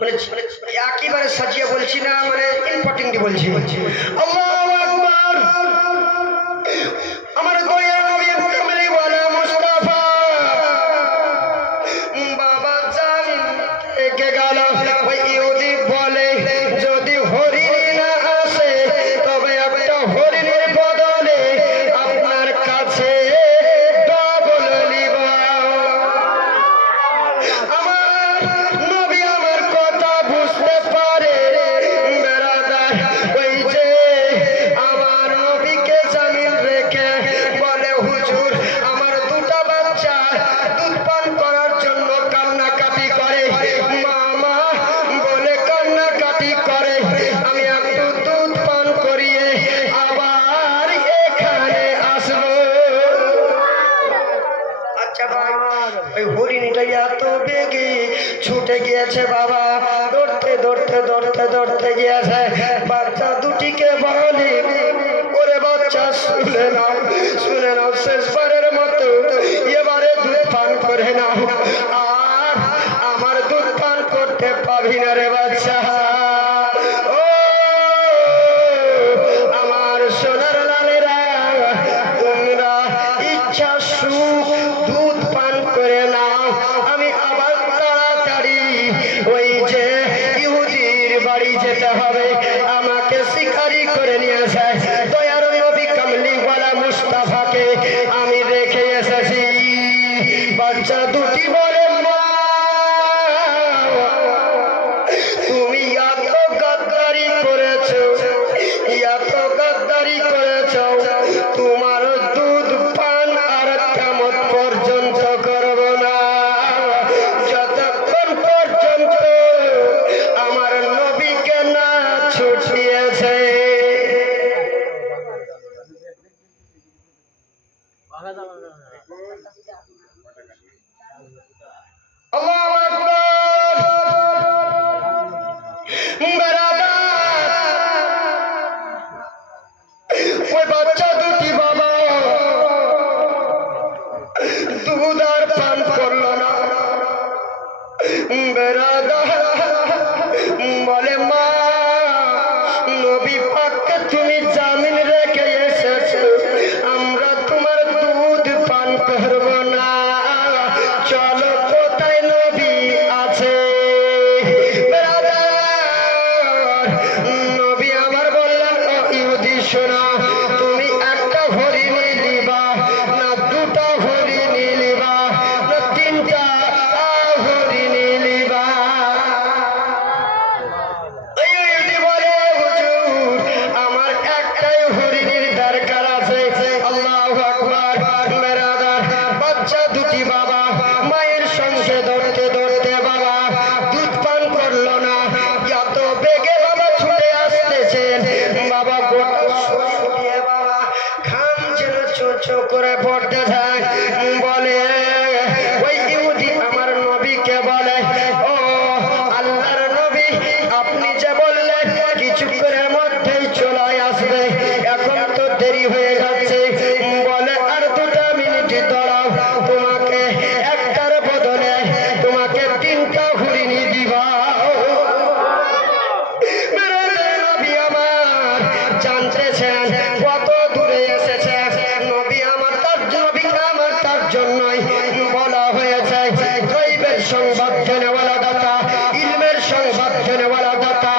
মানে একেবারে সাজিয়ে বলছি না, মানে ইম্পর্টেন্টলি বলছি। আল্লাহু আকবার। আমার দয়ার নবী কামলিওয়ালা মুস্তাফা বাবা জামিন থেকে গেল। ওই ইহুদি বলে যদি হরিণ না আসে তবে একটা হরিণের বদলে আপনার কাছে ডবল নিব। আমার নবী আমার কথা বুঝতে পারে বেরাদার। ওই যে আমার নবীকে জামিন রেখে বলে হুজুর আমার দুটা বাচ্চা দুধ পান করার জন্য কান্নাকাটি করে, মামা বলে কান্নাকাটি করে, আমি একটু দুধ পান করিয়ে আবার এখানে আসবো। আচ্ছা ভাই, ওই হরিণীটা এত বেগে ছুটে গিয়েছে বাবা, দৌড়তে দৌড়তে দৌড়তে দৌড়তে গিয়েছে। বাচ্চা দুটিকে বলে ওরে বাচ্চা শুনে নাও, শুনে নাও, শেষবারের মতো এবারে দুধ পান করে নাও, আর আমার দুধ পান করতে পাবি না রে বাচ্চা। ও আমার সোনার লালেরা, তোমরা ইচ্ছা সুখ দুধ পান করে নাও, আমি আবার তাড়াতাড়ি ওই যে ইহুদির বাড়ি যেতে হবে, আমাকে শিকারি করে নিয়ে যায়। দয়ার নবী কামলিওয়ালা মুস্তাফাকে আমি রেখে এসেছি। বাচ্চা দুটি বলে মা তুমি এত গাদ্দারি করেছো, এত গাদ্দারি করেছো, তোমার দুধ পান আর কেমন পর্যন্ত করব না, যতক্ষণ পর্যন্ত আমার নবীকে না ছুটিয়েছে। আল্লাহু আকবার। ওই বাচ্চা দুটি বাবা দুধ আর পান করলো না। বেরাদার বলে মা নবী পাককে তুমি জামিন রেখে এসেছো, আমরা তোমার দুধ পান করব না, চলো কোথায় নবী আছে। নবী আমার বললেন ও ইহুদি শোনা, তুমি একটা হরিণী নিবা না দুটা হরিণী নিবা না তিনটা হরিণী নিবা। ইহুদি বলে হুজুর আমার একটাই হরিণীর দরকার আছে। আল্লাহু আকবার। বেরাদার বাচ্চা দুটি বাবা মায়ের সঙ্গে দৌড়তে দৌড়তে বাবা দুধ পান করলো না, এত বেগে বাবা ছুটে আসতেছেন, বাবা গোটা শরীর দিয়ে বাবা ঘাম যেন চোচো করে পড়তে যায়। বলে ওই ইহুদি আমার নবীকে বলে ও আল্লাহর নবী আপনি যে বললেন কিছুক্ষণের মধ্যেই চলে আসবে, এখন তো দেরি হয়ে যাচ্ছে, বলে আর দুটা মিনিট দাঁড়াও, তোমাকে একটার বদলে তোমাকে তিনটা হরিণী দিবা। নবী আমার জানতেছেন কত দূরে এসেছে, নবী আমার তার জন্যই বলা হয়েছে গায়বের সংবাদ দেনেওয়ালা দাতা, ইলমের সংবাদ দেনেওয়ালা দাতা।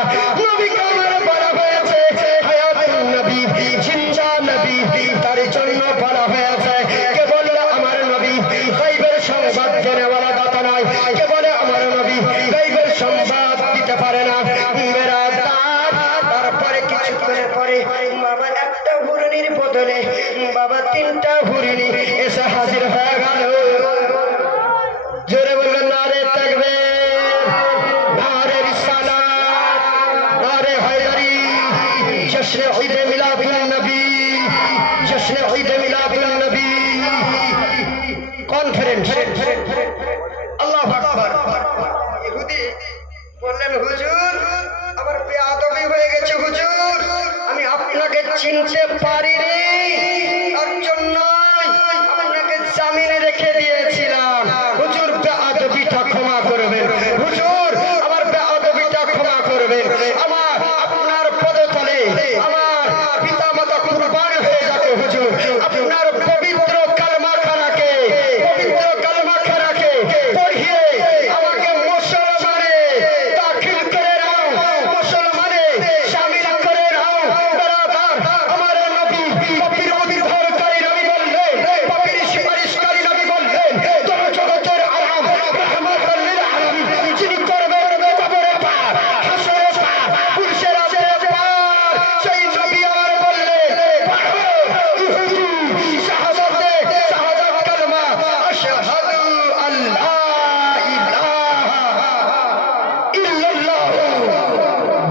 নবীকে আমার বলা হয়েছে হায়াতুন নবী, জিন্দা নবী, তার জন্য বলা হয়েছে। কে বলল আমার নবী গায়বের সংবাদ দেনেওয়ালা দাতা নয়, কে বলে আমার নবী গায়বের সংবাদ দিতে পারে না। তারপরে কিছুক্ষণের পরে বাবা একটা হরিণীর বদলে বাবা তিনটা হরিণী এসে হাজির হয়ে গেল। জোরে বললেন নারে তাকবীর, নারে রিসালাত, নারে হায়দারি। জশ্নে ঈদে মিলাদুন নবী, জশ্নে ঈদে মিলাদুন নবী কনফারেন্স। আল্লাহু আকবার। ইহুদি বললেন হুজুর আমার বেয়াদবি হয়ে গেছে হুজুর, আমি আপনাকে চিনতে পারিনি, তার জন্য আপনাকে জামিনে রেখে দিয়েছিলাম। হুজুর বেয়াদবিটা ক্ষমা করবেন, হুজুর আমার বেয়াদবি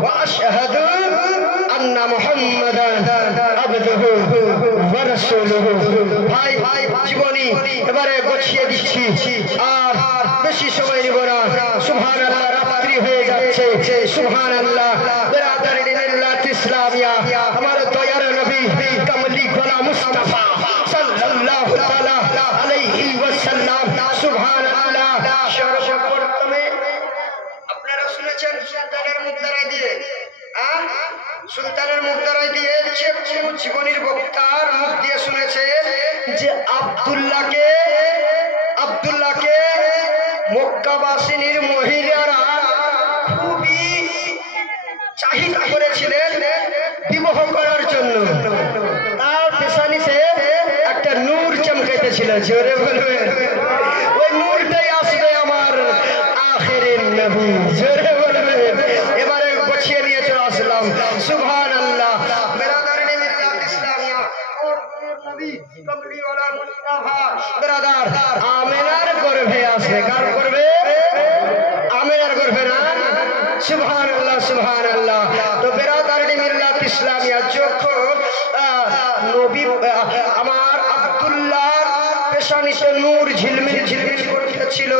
ওয়া আশহাদু আন্না মুহাম্মাদান আবদুহু ওয়া রাসূলুহু। ভাই জীবনী এবারে গুছিয়ে দিচ্ছি, আর বেশি সময় নিব না। সুবহানাল্লাহ, রাত্রি হয়ে যাচ্ছে। সুবহানাল্লাহ। বিরাদারিন মিল্লাত ইসলামিয়া, আমার দয়ার নবী কামলি গোলাম মুস্তাফা সাল্লাল্লাহু তাআলা আলাইহি ওয়াসাল্লাম। সুবহানাল্লাহ। সর্বপ্রথমে আপনারা শুনেছেন সুলতানের মুক্তারাই দিয়ে, সুলতানের মুক্তারাই দিয়ে জীবনীর বক্তার মুখ দিয়ে শুনেছেন যে আব্দুল্লাহকে মক্কাবাসিনীর মহিলারা খুবই চাহিদা করেছিলেন বিবাহ করার জন্য। তার পেছানিতে একটা নূর চমকাইতেছিল, জোরে বলবেন। ওই নূরটাই আসবে আমার আখিরের নবী, জোরে বলবেন। এবারে গুছিয়ে নিয়ে চলে আসলাম। সুবহানাল্লাহ। বিরাদারিন মিল্লাত ইসলামিয়া, নবী কমলি ওয়ালা মুস্তাফা বিরাদার আমিনার গর্ভে আসবে। কার গর্ভে? আমিনার গর্ভে না? সুবহানাল্লাহ, সুবহানাল্লাহ। তো বিরাদারিন মিল্লাত ইসলামিয়া, যখন নবী আমার আব্দুল্লাহ পেশানিতে নূর ঝিলমিল ঝিলমিল করতেছিল,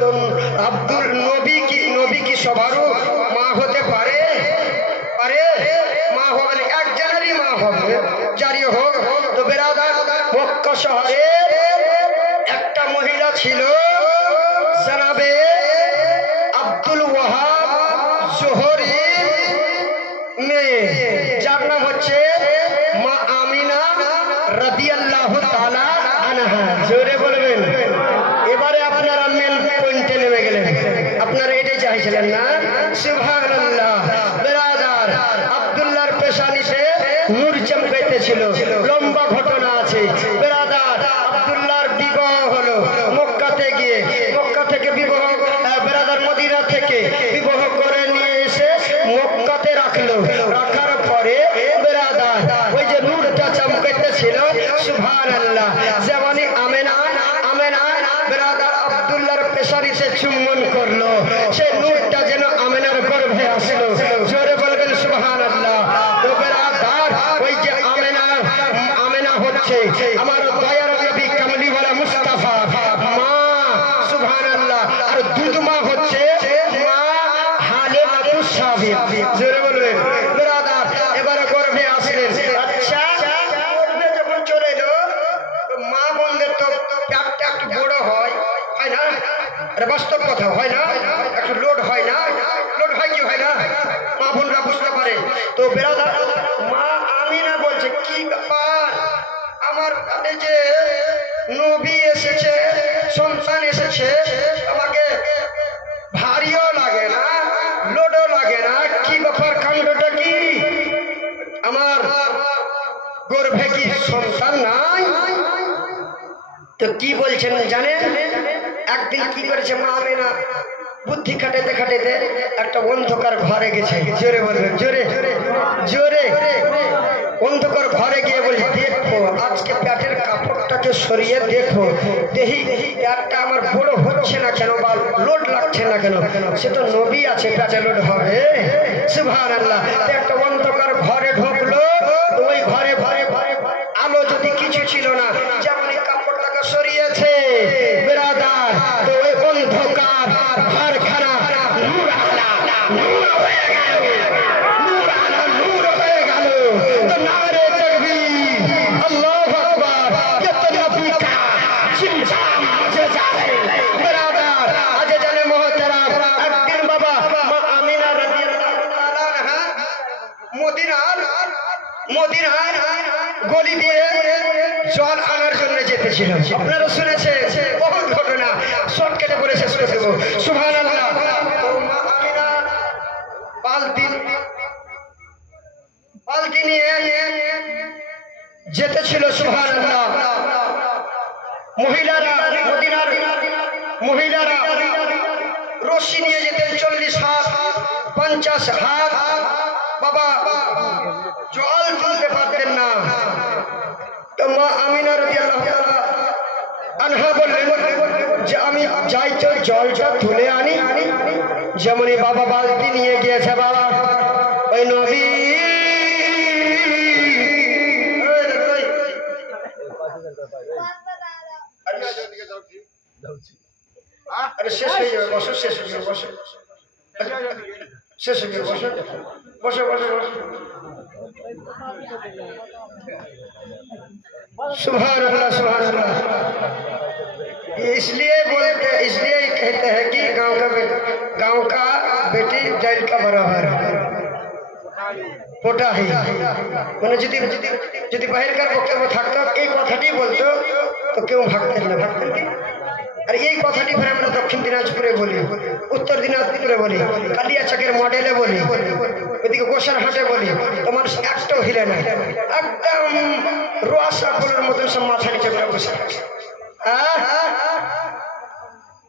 তো নবী কি সবারও মা হতে পারে? মা হবে, একজনেরই মা হবে, যারই হোক। তো বিরাদার মক্কা শহরে একটা মহিলা ছিল, জনাবে আব্দুল ওয়াহাব জোহরি মেয়ে, যার নাম হচ্ছে মা আমিনা রাদিয়াল্লাহু তাআলা আনহা। জোরে বলবেন। এবারে আপনারা মেন পয়েন্টে নেমে গেলেন। আপনারা এটাই চাইছিলেন না? সুবহানাল্লাহ। বিরাদার আব্দুল্লাহর পেশানিতে নূর চমকাইতেছিল। লম্বা ঘটনা আছে। বিরাদার আব্দুল্লাহর বিবাহ হলো মক্কা থেকে বিবাহ, বিরাদার মদিনা থেকে বিবাহ করে নিয়ে এসে মক্কাতে রাখার পরে বিরাদার ওই যে নূরটা চমকাইতেছিল, সুবহানাল্লাহ, যেমন আমেনা বিরাদার আব্দুল্লাহর পেশানিতে চুম্বন করলো, সেই নূরটা যেন আমেনার গর্ভে আসলো। জোরে বলবেন সুবহানাল্লাহ। তো বিরাদার ওই যে আমেনা হচ্ছে আমার দয়ার নবী কামলি ওয়ালা মুস্তাফা মা। সুবহানাল্লাহ। আর দুধমা হচ্ছে মা হালিমাতুস সাদিয়া। জোরে বলবেন। বিরাদার এবারে গর্ভে আসলেন। আচ্ছা, গর্ভে যখন চলে এলো, মা বোনদের তো পেটটা একটু বড় হয় না? আরে বাস্তব কথা, হয় না? একটু লোড হয় না? লোড হয় কি হয় না? মা বোনরা বুঝতে পারে। তো বিরাদার মা আমিনা বলছে, কি ব্যাপার, আমার পেটে যে নবী এসেছে, সন্তান এসেছে, আমাকে ভারীও লাগে না, লোডও লাগে না, কি ব্যাপার, কাণ্ডটা কি? আমার গর্ভে কি সন্তান নাই? তো কি বলছেন জানেন? একদিন কি করেছে মা আমিনা, বুদ্ধি খাটাতে খাটাতে একটা অন্ধকার ঘরে গেছে। জোরে বলবেন, জোরে জোরে। অন্ধকার ঘরে গিয়ে বলছে, দেখো আজকে পেটের কাপড়টাকে সরিয়ে দেখো, দেখি পেটটা আমার বড় হচ্ছে না কেন, বা লোড লাগছে না কেন? সে তো নবী আছে, পেটে লোড হবে। সুবহানাল্লাহ। একটা অন্ধকার ঘরে ঢুকলো, ওই ঘরে আলো যদি কিছু ছিল না, যেমন কাপড়টাকে সরিয়েছে বিরাদার, তো ওই অন্ধকার ঘরখানা নূর আলা নূর হয়ে গেল, নূর আলা নূর হয়ে গেল। তো নারে তাকবীর, আল্লাহু আকবার। কত নবী কা জিমজাম মজে যায় বিরাদার। আজ জানে মোহতারাম, একদিন বাবা মা আমিনা রাদিয়াল্লাহু তাআলা আনহা মদিনার গলি দিয়ে জল আনার জন্য যেতেছিল। আপনারা শুনেছেন বহুত ঘটনা, শর্টকাটে বলে শেষ করে দেবো। সুবহানাল্লাহ। মা আমিনা বালতি নিয়ে যেতেছিল। সুবহানাল্লাহ। মদিনার মহিলারা রশি নিয়ে যেতেন 40 হাত 50 হাত। বাবা জল তুলতে পারতেন না। তো মা আমিনা রাদিয়াল্লাহু তাআলা আনহা বললেন যে আমি যাই তো জলটা তুলে আনি। যেমনই বাবা বালতি নিয়ে গিয়েছে, বাবা শেষ হয়ে যাবে, বসো, শেষ হয়ে যাবে, বসো, শেষ হয়ে যাবে, বসো বসো বসো বসো। सुभान अल्लाह, सुभान अल्लाह। इसलिए कहते हैं कि गांव का बेटी जैल का बराबर पोटा ही মানে যদি বাহিরকার বক্তব্য থাকতো এই কথাটি বলতো তো কেউ ভাবতেন না, ভাবতেন কি? আর এই কথাটি ফের আমরা দক্ষিণ দিনাজপুরে বলি, উত্তর দিনাজপুরে বলি, কালিয়াচকের মডেলে বলি, ওইদিকে গোসারহাটে বলি, তো মানুষ একটাও হিলে না, একদম রোয়াশা ফুলের মতন সব মাথা নিচে করে বসে আছে।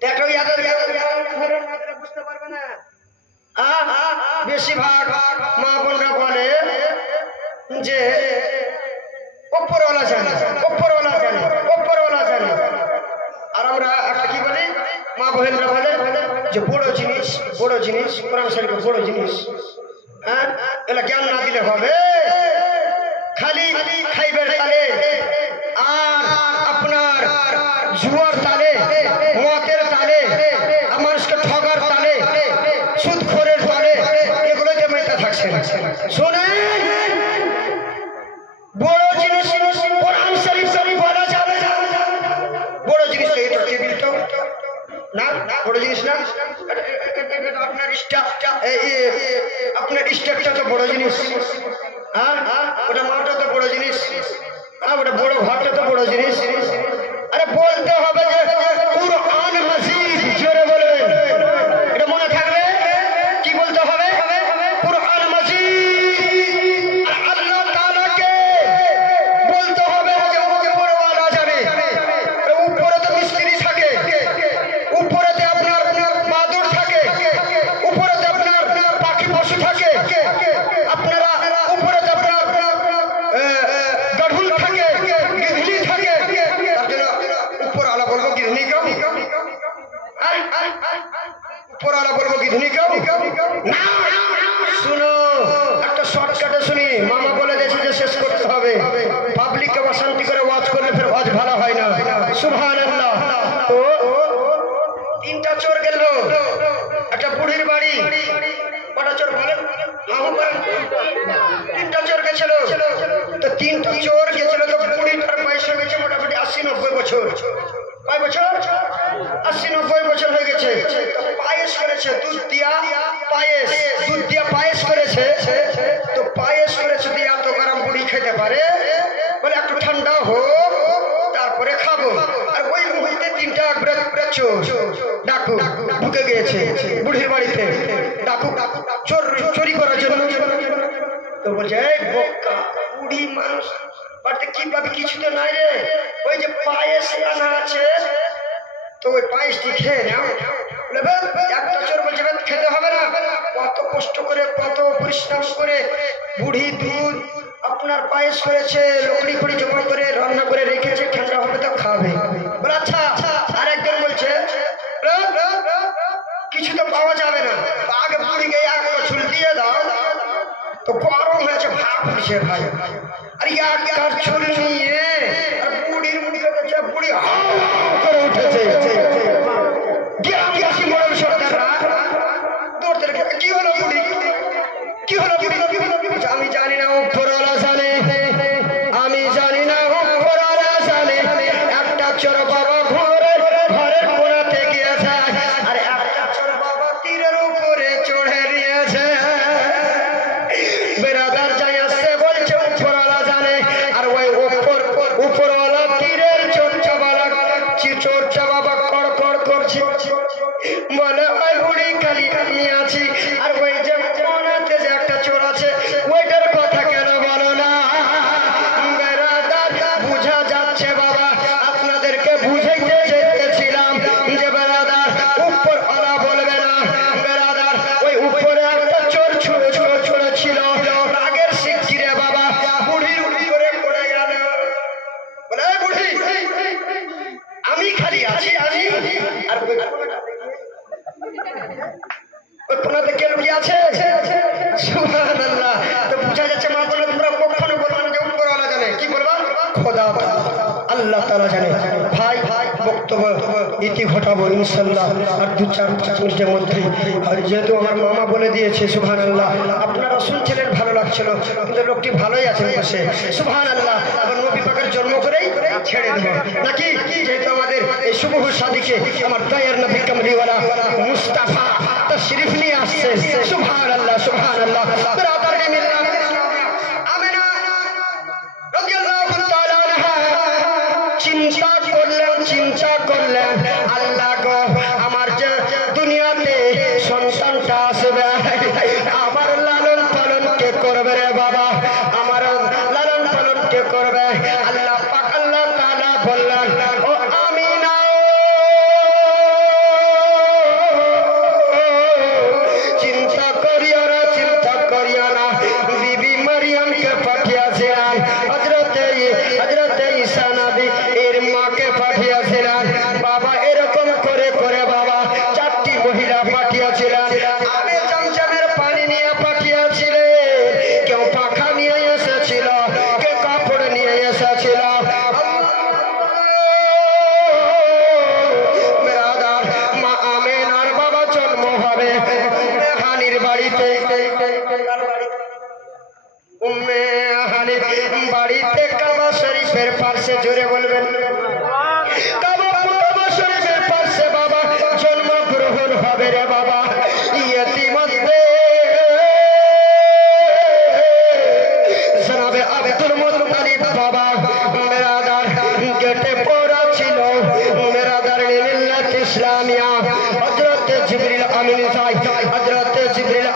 দেখো বুঝতে পারবে না, বেশিরভাগ মা বোনরা বলে যে ওপরওয়ালা জানে, ওপরওয়ালা জানে, ওপরওয়ালা জানে। আর আমরা একটা কি বলি, মা বোনেরা বলে যে বড় জিনিস, বড় জিনিস, কোরআন শরীফের বড় জিনিস, এলা জ্ঞান না দিলে হবে, খালি খাইবের তালে আর আপনার জুয়ার তালে, মদের তালে, মানুষকে ঠগার তালে, সুদখোরের তালে, এগুলোতে মেতে থাকছে। শোনেন, বড় জিনিস কোরআন শরীফ বলা যাবে না। বড় জিনিস তো এটা টেবিলটা না, বড় জিনিস না, আপনার স্টেপটা তো বড় জিনিস, ওটা মাটা তো বড় জিনিস, ওটা বড় ঘরটা তো বড় জিনিস। আরে বলতে হবে যে কুরআন মজিদ, জোরে বলবেন, এটা মনে থাকবে। কি বলতে হবে? কুরআন মজিদ। আর আল্লাহ তাআলাকে বলতে হবে যে উপরওয়ালা জানে। উপরে তো মিস্ত্রি থাকে, উপরেতে আপনার বাদুর থাকে, উপরেতে আপনার পাখি পশু থাকে, আপনারা উপরেতে আপনার গঢুল থাকে, গিধলি থাকে। তার জন্য উপরওয়ালা বলবো গিধনি কেউ, উপরওয়ালা বলবো গিধনি কেউ না। শুনো, একটা শর্টকাটে শুনি, মামা বলে দিয়েছে যে শেষ করতে হবে, পাবলিককে অশান্তি করে ওয়াজ করলে ফের ওয়াজ ভালো হয় না। সুবহানাল্লাহ। তো তিনটা চোর গেল একটা বুড়ির বাড়ি, কটা চোর বলেন? তিনটা চোর গেছিল। তো তিনটা চোর গেছিল, তো বুড়িটার বয়স হয়ে গেছে মোটামুটি 80-90 বছর। কয় বছর? 80-90 বছর হয়ে গেছে। পায়েস করেছে, দুধ দিয়া পায়েস, দুধ দিয়া পায়েস করেছে। তো পায়েস করেছে দিয়া তো গরম বুড়ি খেতে পারে, বলে একটু ঠান্ডা হোক তারপরে খাবো। আর ওই মুহূর্তে তিনটা চোর ডাকু ঢুকে গিয়েছে বুড়ির বাড়িতে, ডাকু চোরি করার জন্য। তো বলছে, এই বোকা বুড়ি মানুষ, বাড়িতে কি পাবি? কিছু তো নাই রে, ওই যে পায়েস আনা আছে, তো ওই পায়েসটি খেয়ে নাও। একটা চোর বলছে খেতে হবে না, কত কষ্ট করে, কত পরিশ্রম করে বুড়ি দুধ আপনার পায়েস করেছে, লকড়ি খড়ি জমা করে রান্না করে রেখেছে, ঠান্ডা হবে তো খাবে। বলে আচ্ছা। আর একজন বলছে কিছু তো পাওয়া যাবে না, আগে বুড়িকে একটা চুল দিয়ে দাও, তো গরম হয়েছে, ভাব উঠছে ভাই। আর একটা চুল নিয়ে আর বুড়ির মুখে দেখছে বুড়ি হাও করে উঠেছে। মোড়ল সর্দাররা দৌড়তে রেখে, কি হলো বুড়ি, কি হলো বুড়ি? আমি জানি না, উপরওয়ালা জানে, আমি জানি না, উপরওয়ালা জানে। একটা চোর বাবা ঘরের কোণাতে গিয়েছে, আর একটা চোর বাবা তীরের উপরে চড়ে নিয়েছে। বেরাদার যাই আসছে, বলছে উপরওয়ালা জানে। আর ওই উপরওয়ালা তীরের চোরটা বাবা কড় কড় করছে, বলে ওই বুড়ি খালি আমি আছি, আর ওই যে কোণাতে যে একটা চোর আছে ওইটার কথা কেন বলো না? বেরাদার বুঝা যাচ্ছে বাবা, আপনাদেরকে বুঝাইতে চেয়েছিলাম যে বেরাদার উপরওয়ালা বলবে না। বেরাদার ওই উপরে একটা চোর ছুড়েছিল, রাগের শিক্ষিরে বাবা বুড়ির উপরে পড়ে গেল। বলে বুড়ি আমি খালি আছি, আমি আর ওই কোনাতে কে লুকিয়ে আছে? সুবহানাল্লাহ। তো বুঝা যাচ্ছে মা বলে তোমরা কখনো বলবে না যে উপরওয়ালা জানে। কি বলবা? খোদা আল্লাহ তাআলা জানে। ভাই বক্তব্য ইতি ঘটাবো ইনশাল্লাহ আর 2-4-5 মিনিটের মধ্যেই। আর যেহেতু আমার মামা বলে দিয়েছে সুবহানাল্লাহ, আপনারা শুনছিলেন ভালো লাগছিল, কিন্তু লোকটি ভালোই আছেন বসে সুবহানাল্লাহ। আবার নবী পাকের জন্ম করেই ছেড়ে দেব নাকি, যেহেতু আমাদের এই শুভ শাদীকে আমার দয়ার নবী কামলিওয়ালা মুস্তাফা তশরিফ নিয়ে আসছে সুবহানাল্লাহ সুবহানাল্লাহ। বিরাদারানে মিল্লাত আমিনা রাদিয়াল্লাহু তাআলা আনহা চিন্তা করলেন আল্লাহ গো, আমার যে দুনিয়াতে সন্তানটা আসবে আমার লালন পালন কে করবে রে বাবা, আমার লালন পালন কে করবে? আল্লাহ পাক আল্লাহ তাআলা বললেন ও আমিনা চিন্তা করিও না, বিবি মারিয়ামকে পাঠিয়েছিলেন হযরতে ঈসা নবী এর মাকে পাঠিয়েছিলেন বাবা, এরকম করে করে বাবা 4টি মহিলা পাঠিয়েছিলেন। আবে জমজমের পানি নিয়ে পাঠিয়েছিলেন, কেউ পাখা নিয়ে এসেছিল, কেউ কাপড় নিয়ে এসেছিল। মা আমেনার বাবা জন্ম হবে হানির বাড়িতে, উম্মে হানি বাড়িতে কাবা শরীফের পাশে, জোরে বলবেন কাবা শরীফের পাশে বাবা জন্মগ্রহণ হবে রে বাবা। ইতিমধ্যে জনাবে আব্দুল মুত্তালিব বাবা মেরাদার গেটে পড়া ছিল, মেরাদার মিল্লাত ইসলামিয়া। হযরত জিবরিল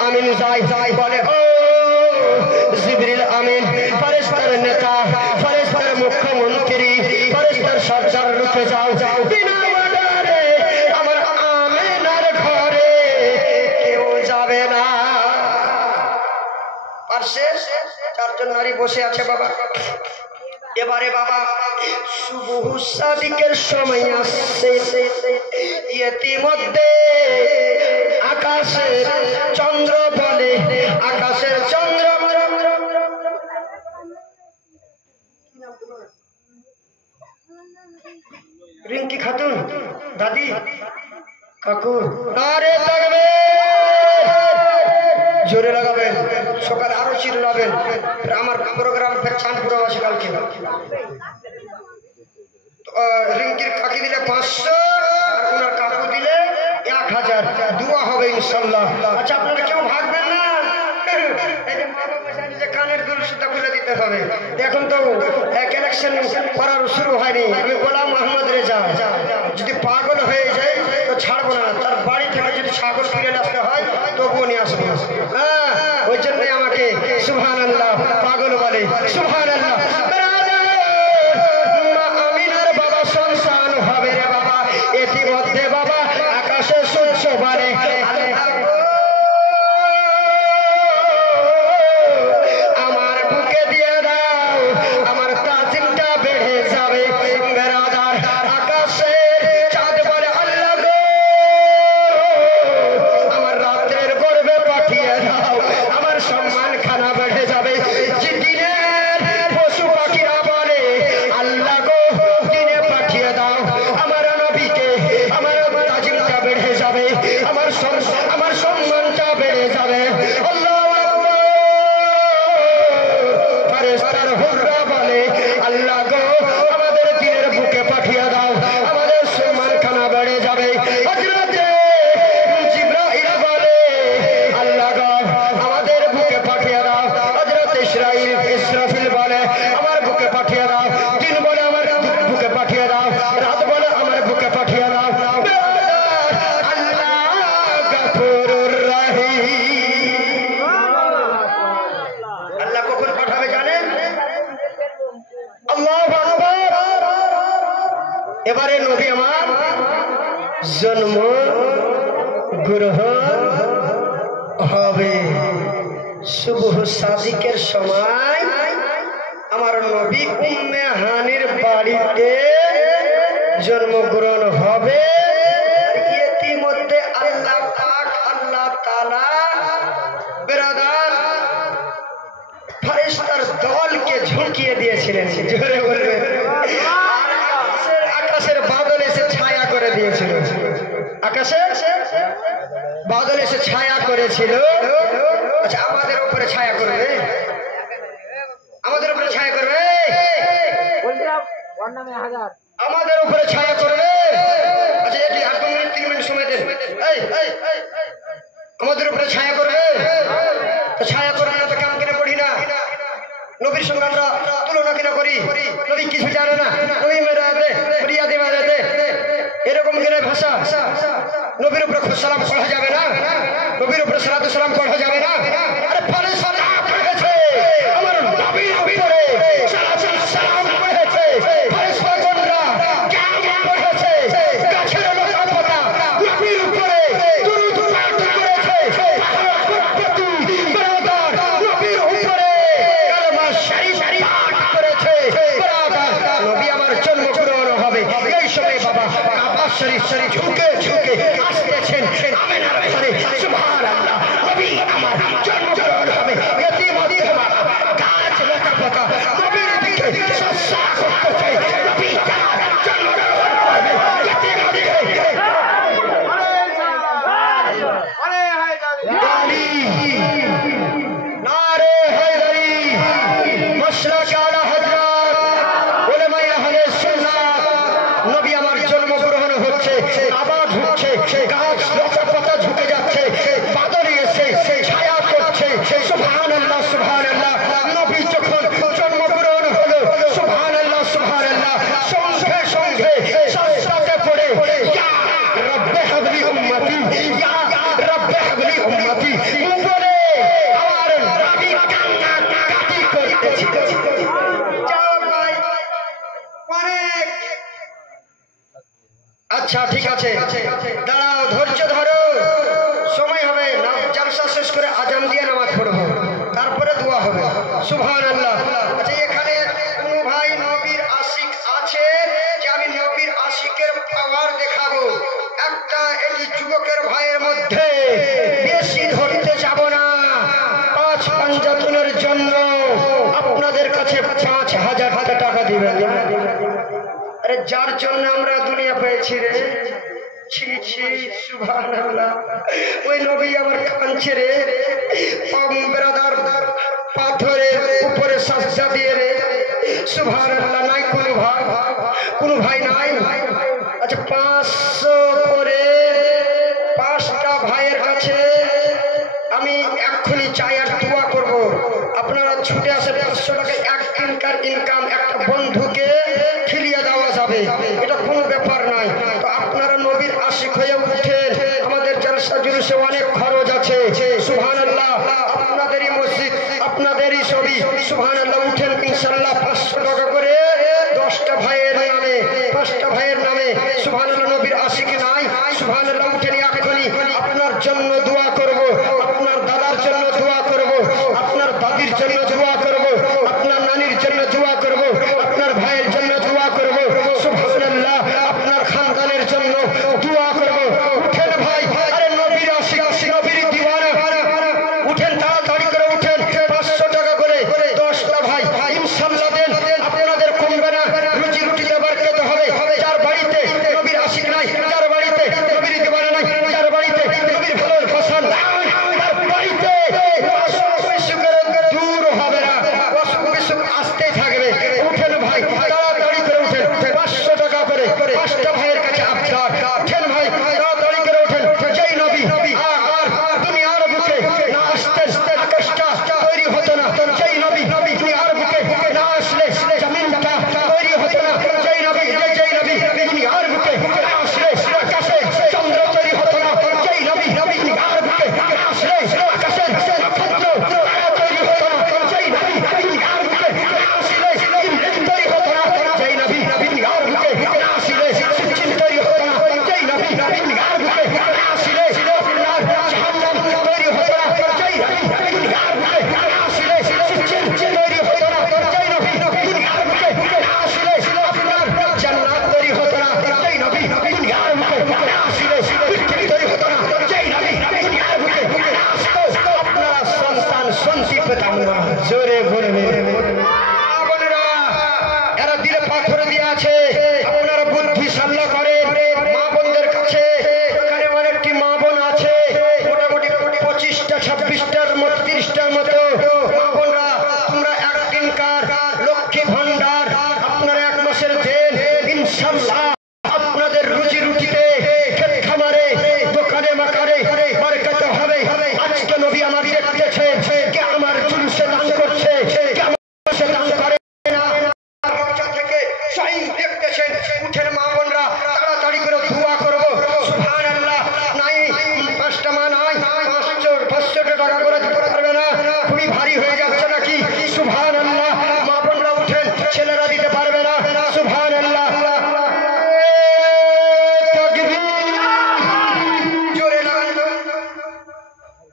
আমিন যাই বলে ও জিবরিল আমিন, ফেরেশতার নেতা, ফেরেশতার মুখ্যমন্ত্রী, ফেরেশতার সর্দার, রুখে যাও, বিনা অর্ডারে আমার আমিনার ঘরে কেউ যাবে না। পাশে 4 জন নারী বসে আছে বাবা। এবারে বাবা শুভ সাদিকের সময় আসছে, ইতিমধ্যে আকাশের চন্দ্র বলে, আকাশের চন্দ্র রিঙ্কি খাতুন, দাদি, কাকু, নারে তাকবীর, জোরে লাগাবেন, সকালে আরো চিল্লাবেন। আমার প্রোগ্রাম চাঁদপুর আছে কালকে। রিঙ্কির কাকি দিলে 500 আর ওনার কাকু দিলে 1000, দোয়া হবে ইনশাআল্লাহ। আচ্ছা আপনারা কেউ ভাগবেন না, এই যে মা বাবা যে কানের দুল সুদ্ধা খুলে দিতে হবে। এখন তো কালেকশন করার শুরু হয়নি। আমি গোলাম মোহাম্মদ রেজা, যদি পাগল হয়ে যায় তো ছাড়বো না, তার বাড়ি থেকে যদি ছাগল কিনে আসতে হয় তবুও নিয়ে আসবো। হ্যাঁ, ওই জন্যই আমাকে সুবহানাল্লাহ পাগল বলে সুবহানাল্লাহ। মা আমিনার বাবা সন্তান হবে রে বাবা। ইতিমধ্যে বাবা আকাশে সূর্য বাড়ে, আমার বুকে দিয়ে দাও, আমার তাজিমটা বেড়ে যাবে। বেরাদার আকাশের চাঁদ বলে আল্লাহ গো, আমার রাত্রের গর্বে পাঠিয়ে দাও, আমার সম্মান খানা বেড়ে যাবে। দিনের পশু পাখিরা বলে আল্লাহ গো দিনে পাঠিয়ে দাও, আমার নবীকে, আমার তাজিমটা বেড়ে যাবে, আমার সম্মানটা বেড়ে যাবে। আল্লাহু আকবার। ফেরেশতার হুররা বলে আল্লাহ গো আমাদের দিনের বুকে পাঠিয়ে দাও, আমাদের সম্মান খানা বেড়ে যাবে। হযরতে জিবরাইল বলে আল্লাহ গো আমাদের বুকে পাঠিয়ে দাও, হযরতে ইসরাফিল বলে আমার বুকে পাঠিয়ে দাও, দিন বলে আমার বুকে পাঠিয়ে দাও, রাত বলে আমার বুকে পাঠিয়ে দাও। আল্লাহ গফুরুর রহিম। আল্লাহ কখন পাঠাবে জানেন? আল্লাহু আকবার। এবারে নবী আমার জন্ম গ্রহণ হবে। শুভ সাদিকের সময় আমার নবী উম্মে হানির বাড়িতে জন্মগ্রহণ হবে। ইতিমধ্যে আল্লাহ পাক আল্লাহ তাআলা বেরাদার ফেরেশতার দলকে ঝুঁকিয়ে দিয়েছিলেন, জোরে বলবেন। আকাশের বাদল এসে ছায়া আকাশে বাদল এসে ছায়া করেছিল। আচ্ছা আমাদের উপরে ছায়া করবে, আমাদের উপরে ছায়া করবে, আমাদের উপরে ছায়া করবে। আচ্ছা এটি 8 মিনিট 3 মিনিট সময় দেন। আমাদের উপরে ছায়া করবে, তো ছায়া করবে না তো কাম কিনে পড়ি না। নবীর সঙ্গে আমরা তুলনা কিনা করি, নবী কিছু জানে না, নবী মেরা দে প্রিয়াদি মারা দে, এরকম কিনা ভাষা। নবীর উপরে সালাম পড়া যাবে না, নবীর উপরে সালাতু সালাম পড়া যাবে না। আরে ফলে সালাম পড়েছে আমার নবীর উপরে, সালাম পড়েছে ফলে সগনরা কেমন পড়েছে গাছের লতা পাতা নবীর উপরে দুরূদ পাঠ করেছে। ব্রাদার নবীর উপরে কালেমা শরীফ পাঠ করেছে। ব্রাদার নবী আমার জন্মগ্রহণ হবে এই সময় বাবা কাবা শরীফ ঝুঁকে ঝুঁকে আসতেছেন আমিনার ঘরে। সুবহানাল্লাহ নবী আমার জন্মগ্রহণ হবে। এতিম বাবা গাছ লতা পাতা নবীর দিকে সস্তা করতে নবী তার জন্মগ্রহণ করবে। এতিম দিকে নারে হায়দারি মাশরাক আলা হযরত উলামায়ে আহলে সুন্নাত। নবী আমার জন্মগ্রহণ হচ্ছে, কাবা ঝুঁকছে, গাছ লতা পাতা ঝুঁকে যাচ্ছে, বাদল এসে ছায়া করছে। সুবহানাল্লাহ সুবহানাল্লাহ। নবী যখন জন্মগ্রহণ হলো সুবহানাল্লাহ সুবহানাল্লাহ, সঙ্গে সঙ্গে সাজদাতে পড়ে ইয়া রব্বে হাবলি উম্মতি, ইয়া রব্বে হাবলি উম্মতি বলে আমার নবী কান্নাকাটি করতেছে। যাও ভাই অনেক আচ্ছা ঠিক আছে, দাঁড়াও ধৈর্য ধরো, সময় হবে না, জালসা শেষ করে আজান দিয়ে নামাজ পড়বো, তারপরে দোয়া হবে। সুবহানাল্লাহ। আচ্ছা এখানে কোন ভাই নবীর আশিক আছে যে আমি নবীর আশিকের পাওয়ার দেখাবো? একটা এই যুবকের ভাইয়ের মধ্যে বেশি ধরতে যাব না, 5 পাঞ্জাতনের জন্য আপনাদের কাছে 5000 টাকা দিবেন। আরে যার জন্য আমরা দুনিয়া পেয়েছি রে, ছি ছি সুবহানাল্লাহ। ওই নবী আমার কাঁদছে রে, ব্রাদার পাথরের উপরে সাজদা দিয়ে রে। সুবহানাল্লাহ। নাই কোনো ভাই নাই? আচ্ছা 500 করে 5টা ভাইয়ের কাছে আমি এক্ষুনি চাই আর দোয়া করব। আপনারা ছুটে আসে 500 টাকা একদিনকার ইনকাম একটা বন্ধুকে খিলিয়ে দেওয়া যাবে, এটা কোনো ব্যাপার নাই। তো আপনারা নবীর আশিক হয়ে উঠেন, আমাদের জলসা জুলুসে অনেক খরচ আছে। সুবহানাল্লাহ। আপনাদেরই মসজিদ, আপনাদেরই ছবি। সুবহানাল্লাহ। উঠেন ইনশাআল্লাহ 500 টাকা করে 10টা ভাইয়ের নামে, 5টা ভাইয়ের নামে। সুবহানাল্লাহ। নবীর আশিক নাই? সুবহানাল্লাহ। উঠেন এখনই, আপনার জন্য দোয়া করব, আপনার দাদার জন্য দোয়া করব, আপনার দাদির জন্য দোয়া করব, আপনার নানির জন্য দোয়া করব, আপনার ভাইয়ের জন্য দোয়া করব। সুবহানাল্লাহ। আপনার খানদানের জন্য দোয়া করব। উঠেন ভাই, আরে নবীর আশিক, নবীর দিওয়ানা, উঠেন তাড়াতাড়ি করে উঠেন। 500 টাকা করে 10টা ভাই ইনশাআল্লাহ দেন, আপনাদের কমবে না। রুজি রুটি দেবার খেতে হবে। যার বাড়িতে নবীর আশিক নাই, যার বাড়িতে নবীর দিওয়ানা নাই, যার বাড়িতে নবীর ভালোবাসা নাই, তার বাড়িতে অসুখ বিসুখের দূর হবে না, অসুখ বিসুখ আসতেই থাকবে। উঠেন ভাই, তাড়াতাড়ি করে উঠেন। 500 টাকা করে 5টা ভাইয়ের কাছে আবদার। উঠেন ভাই, তাড়াতাড়ি করে উঠেন। যেই নবী আর দুনিয়ার বুকে না আসতেন, ভারী হয়ে যাচ্ছে নাকি? সুবহানাল্লাহ। মা বোনরা উঠেন, ছেলেরা দিতে পারবে না। সুবহানাল্লাহ। তাকবীর। জোরে লাগান তো।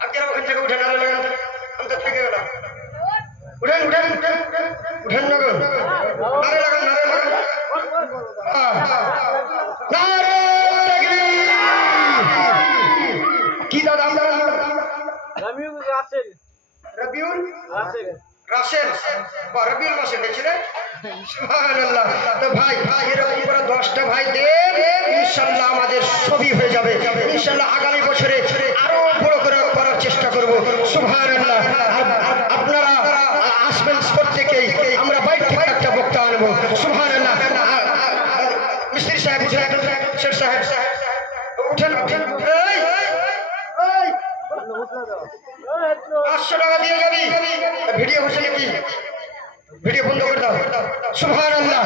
আপনারা ওখান থেকে উঠেন, আলো লাগান। আমি তো থেকে গেলাম। উঠেন উঠেন উঠেন উঠেন না গো। নারে লাগান, নারে লাগান। নারে তাকবীর। কি দাদা আপনারা? রবিউল রাসেল। রাসেল বা রবিউল রাসেল দেখছিলেন? সুবহানাল্লাহ। তো ভাই এরকম করে 10টা ভাই দেন, ইনশাআল্লাহ আমাদের সবই হয়ে যাবে। ইনশাআল্লাহ আগামী বছরে আরো বড় করে করার চেষ্টা করব। সুবহানাল্লাহ। আপনারা আসবেন প্রত্যেকেই, আমরা বাইরে থেকে একটা বক্তা আনবো। সুবহানাল্লাহ। মিস্ত্রি সাহেব উঠেন, শেখ সাহেব উঠেন উঠেন। এই 500 টাকা দিয়ে যাবি। ভিডিও হচ্ছে নাকি? ভিডিও বন্ধ করে দাও। সুবহানাল্লাহ।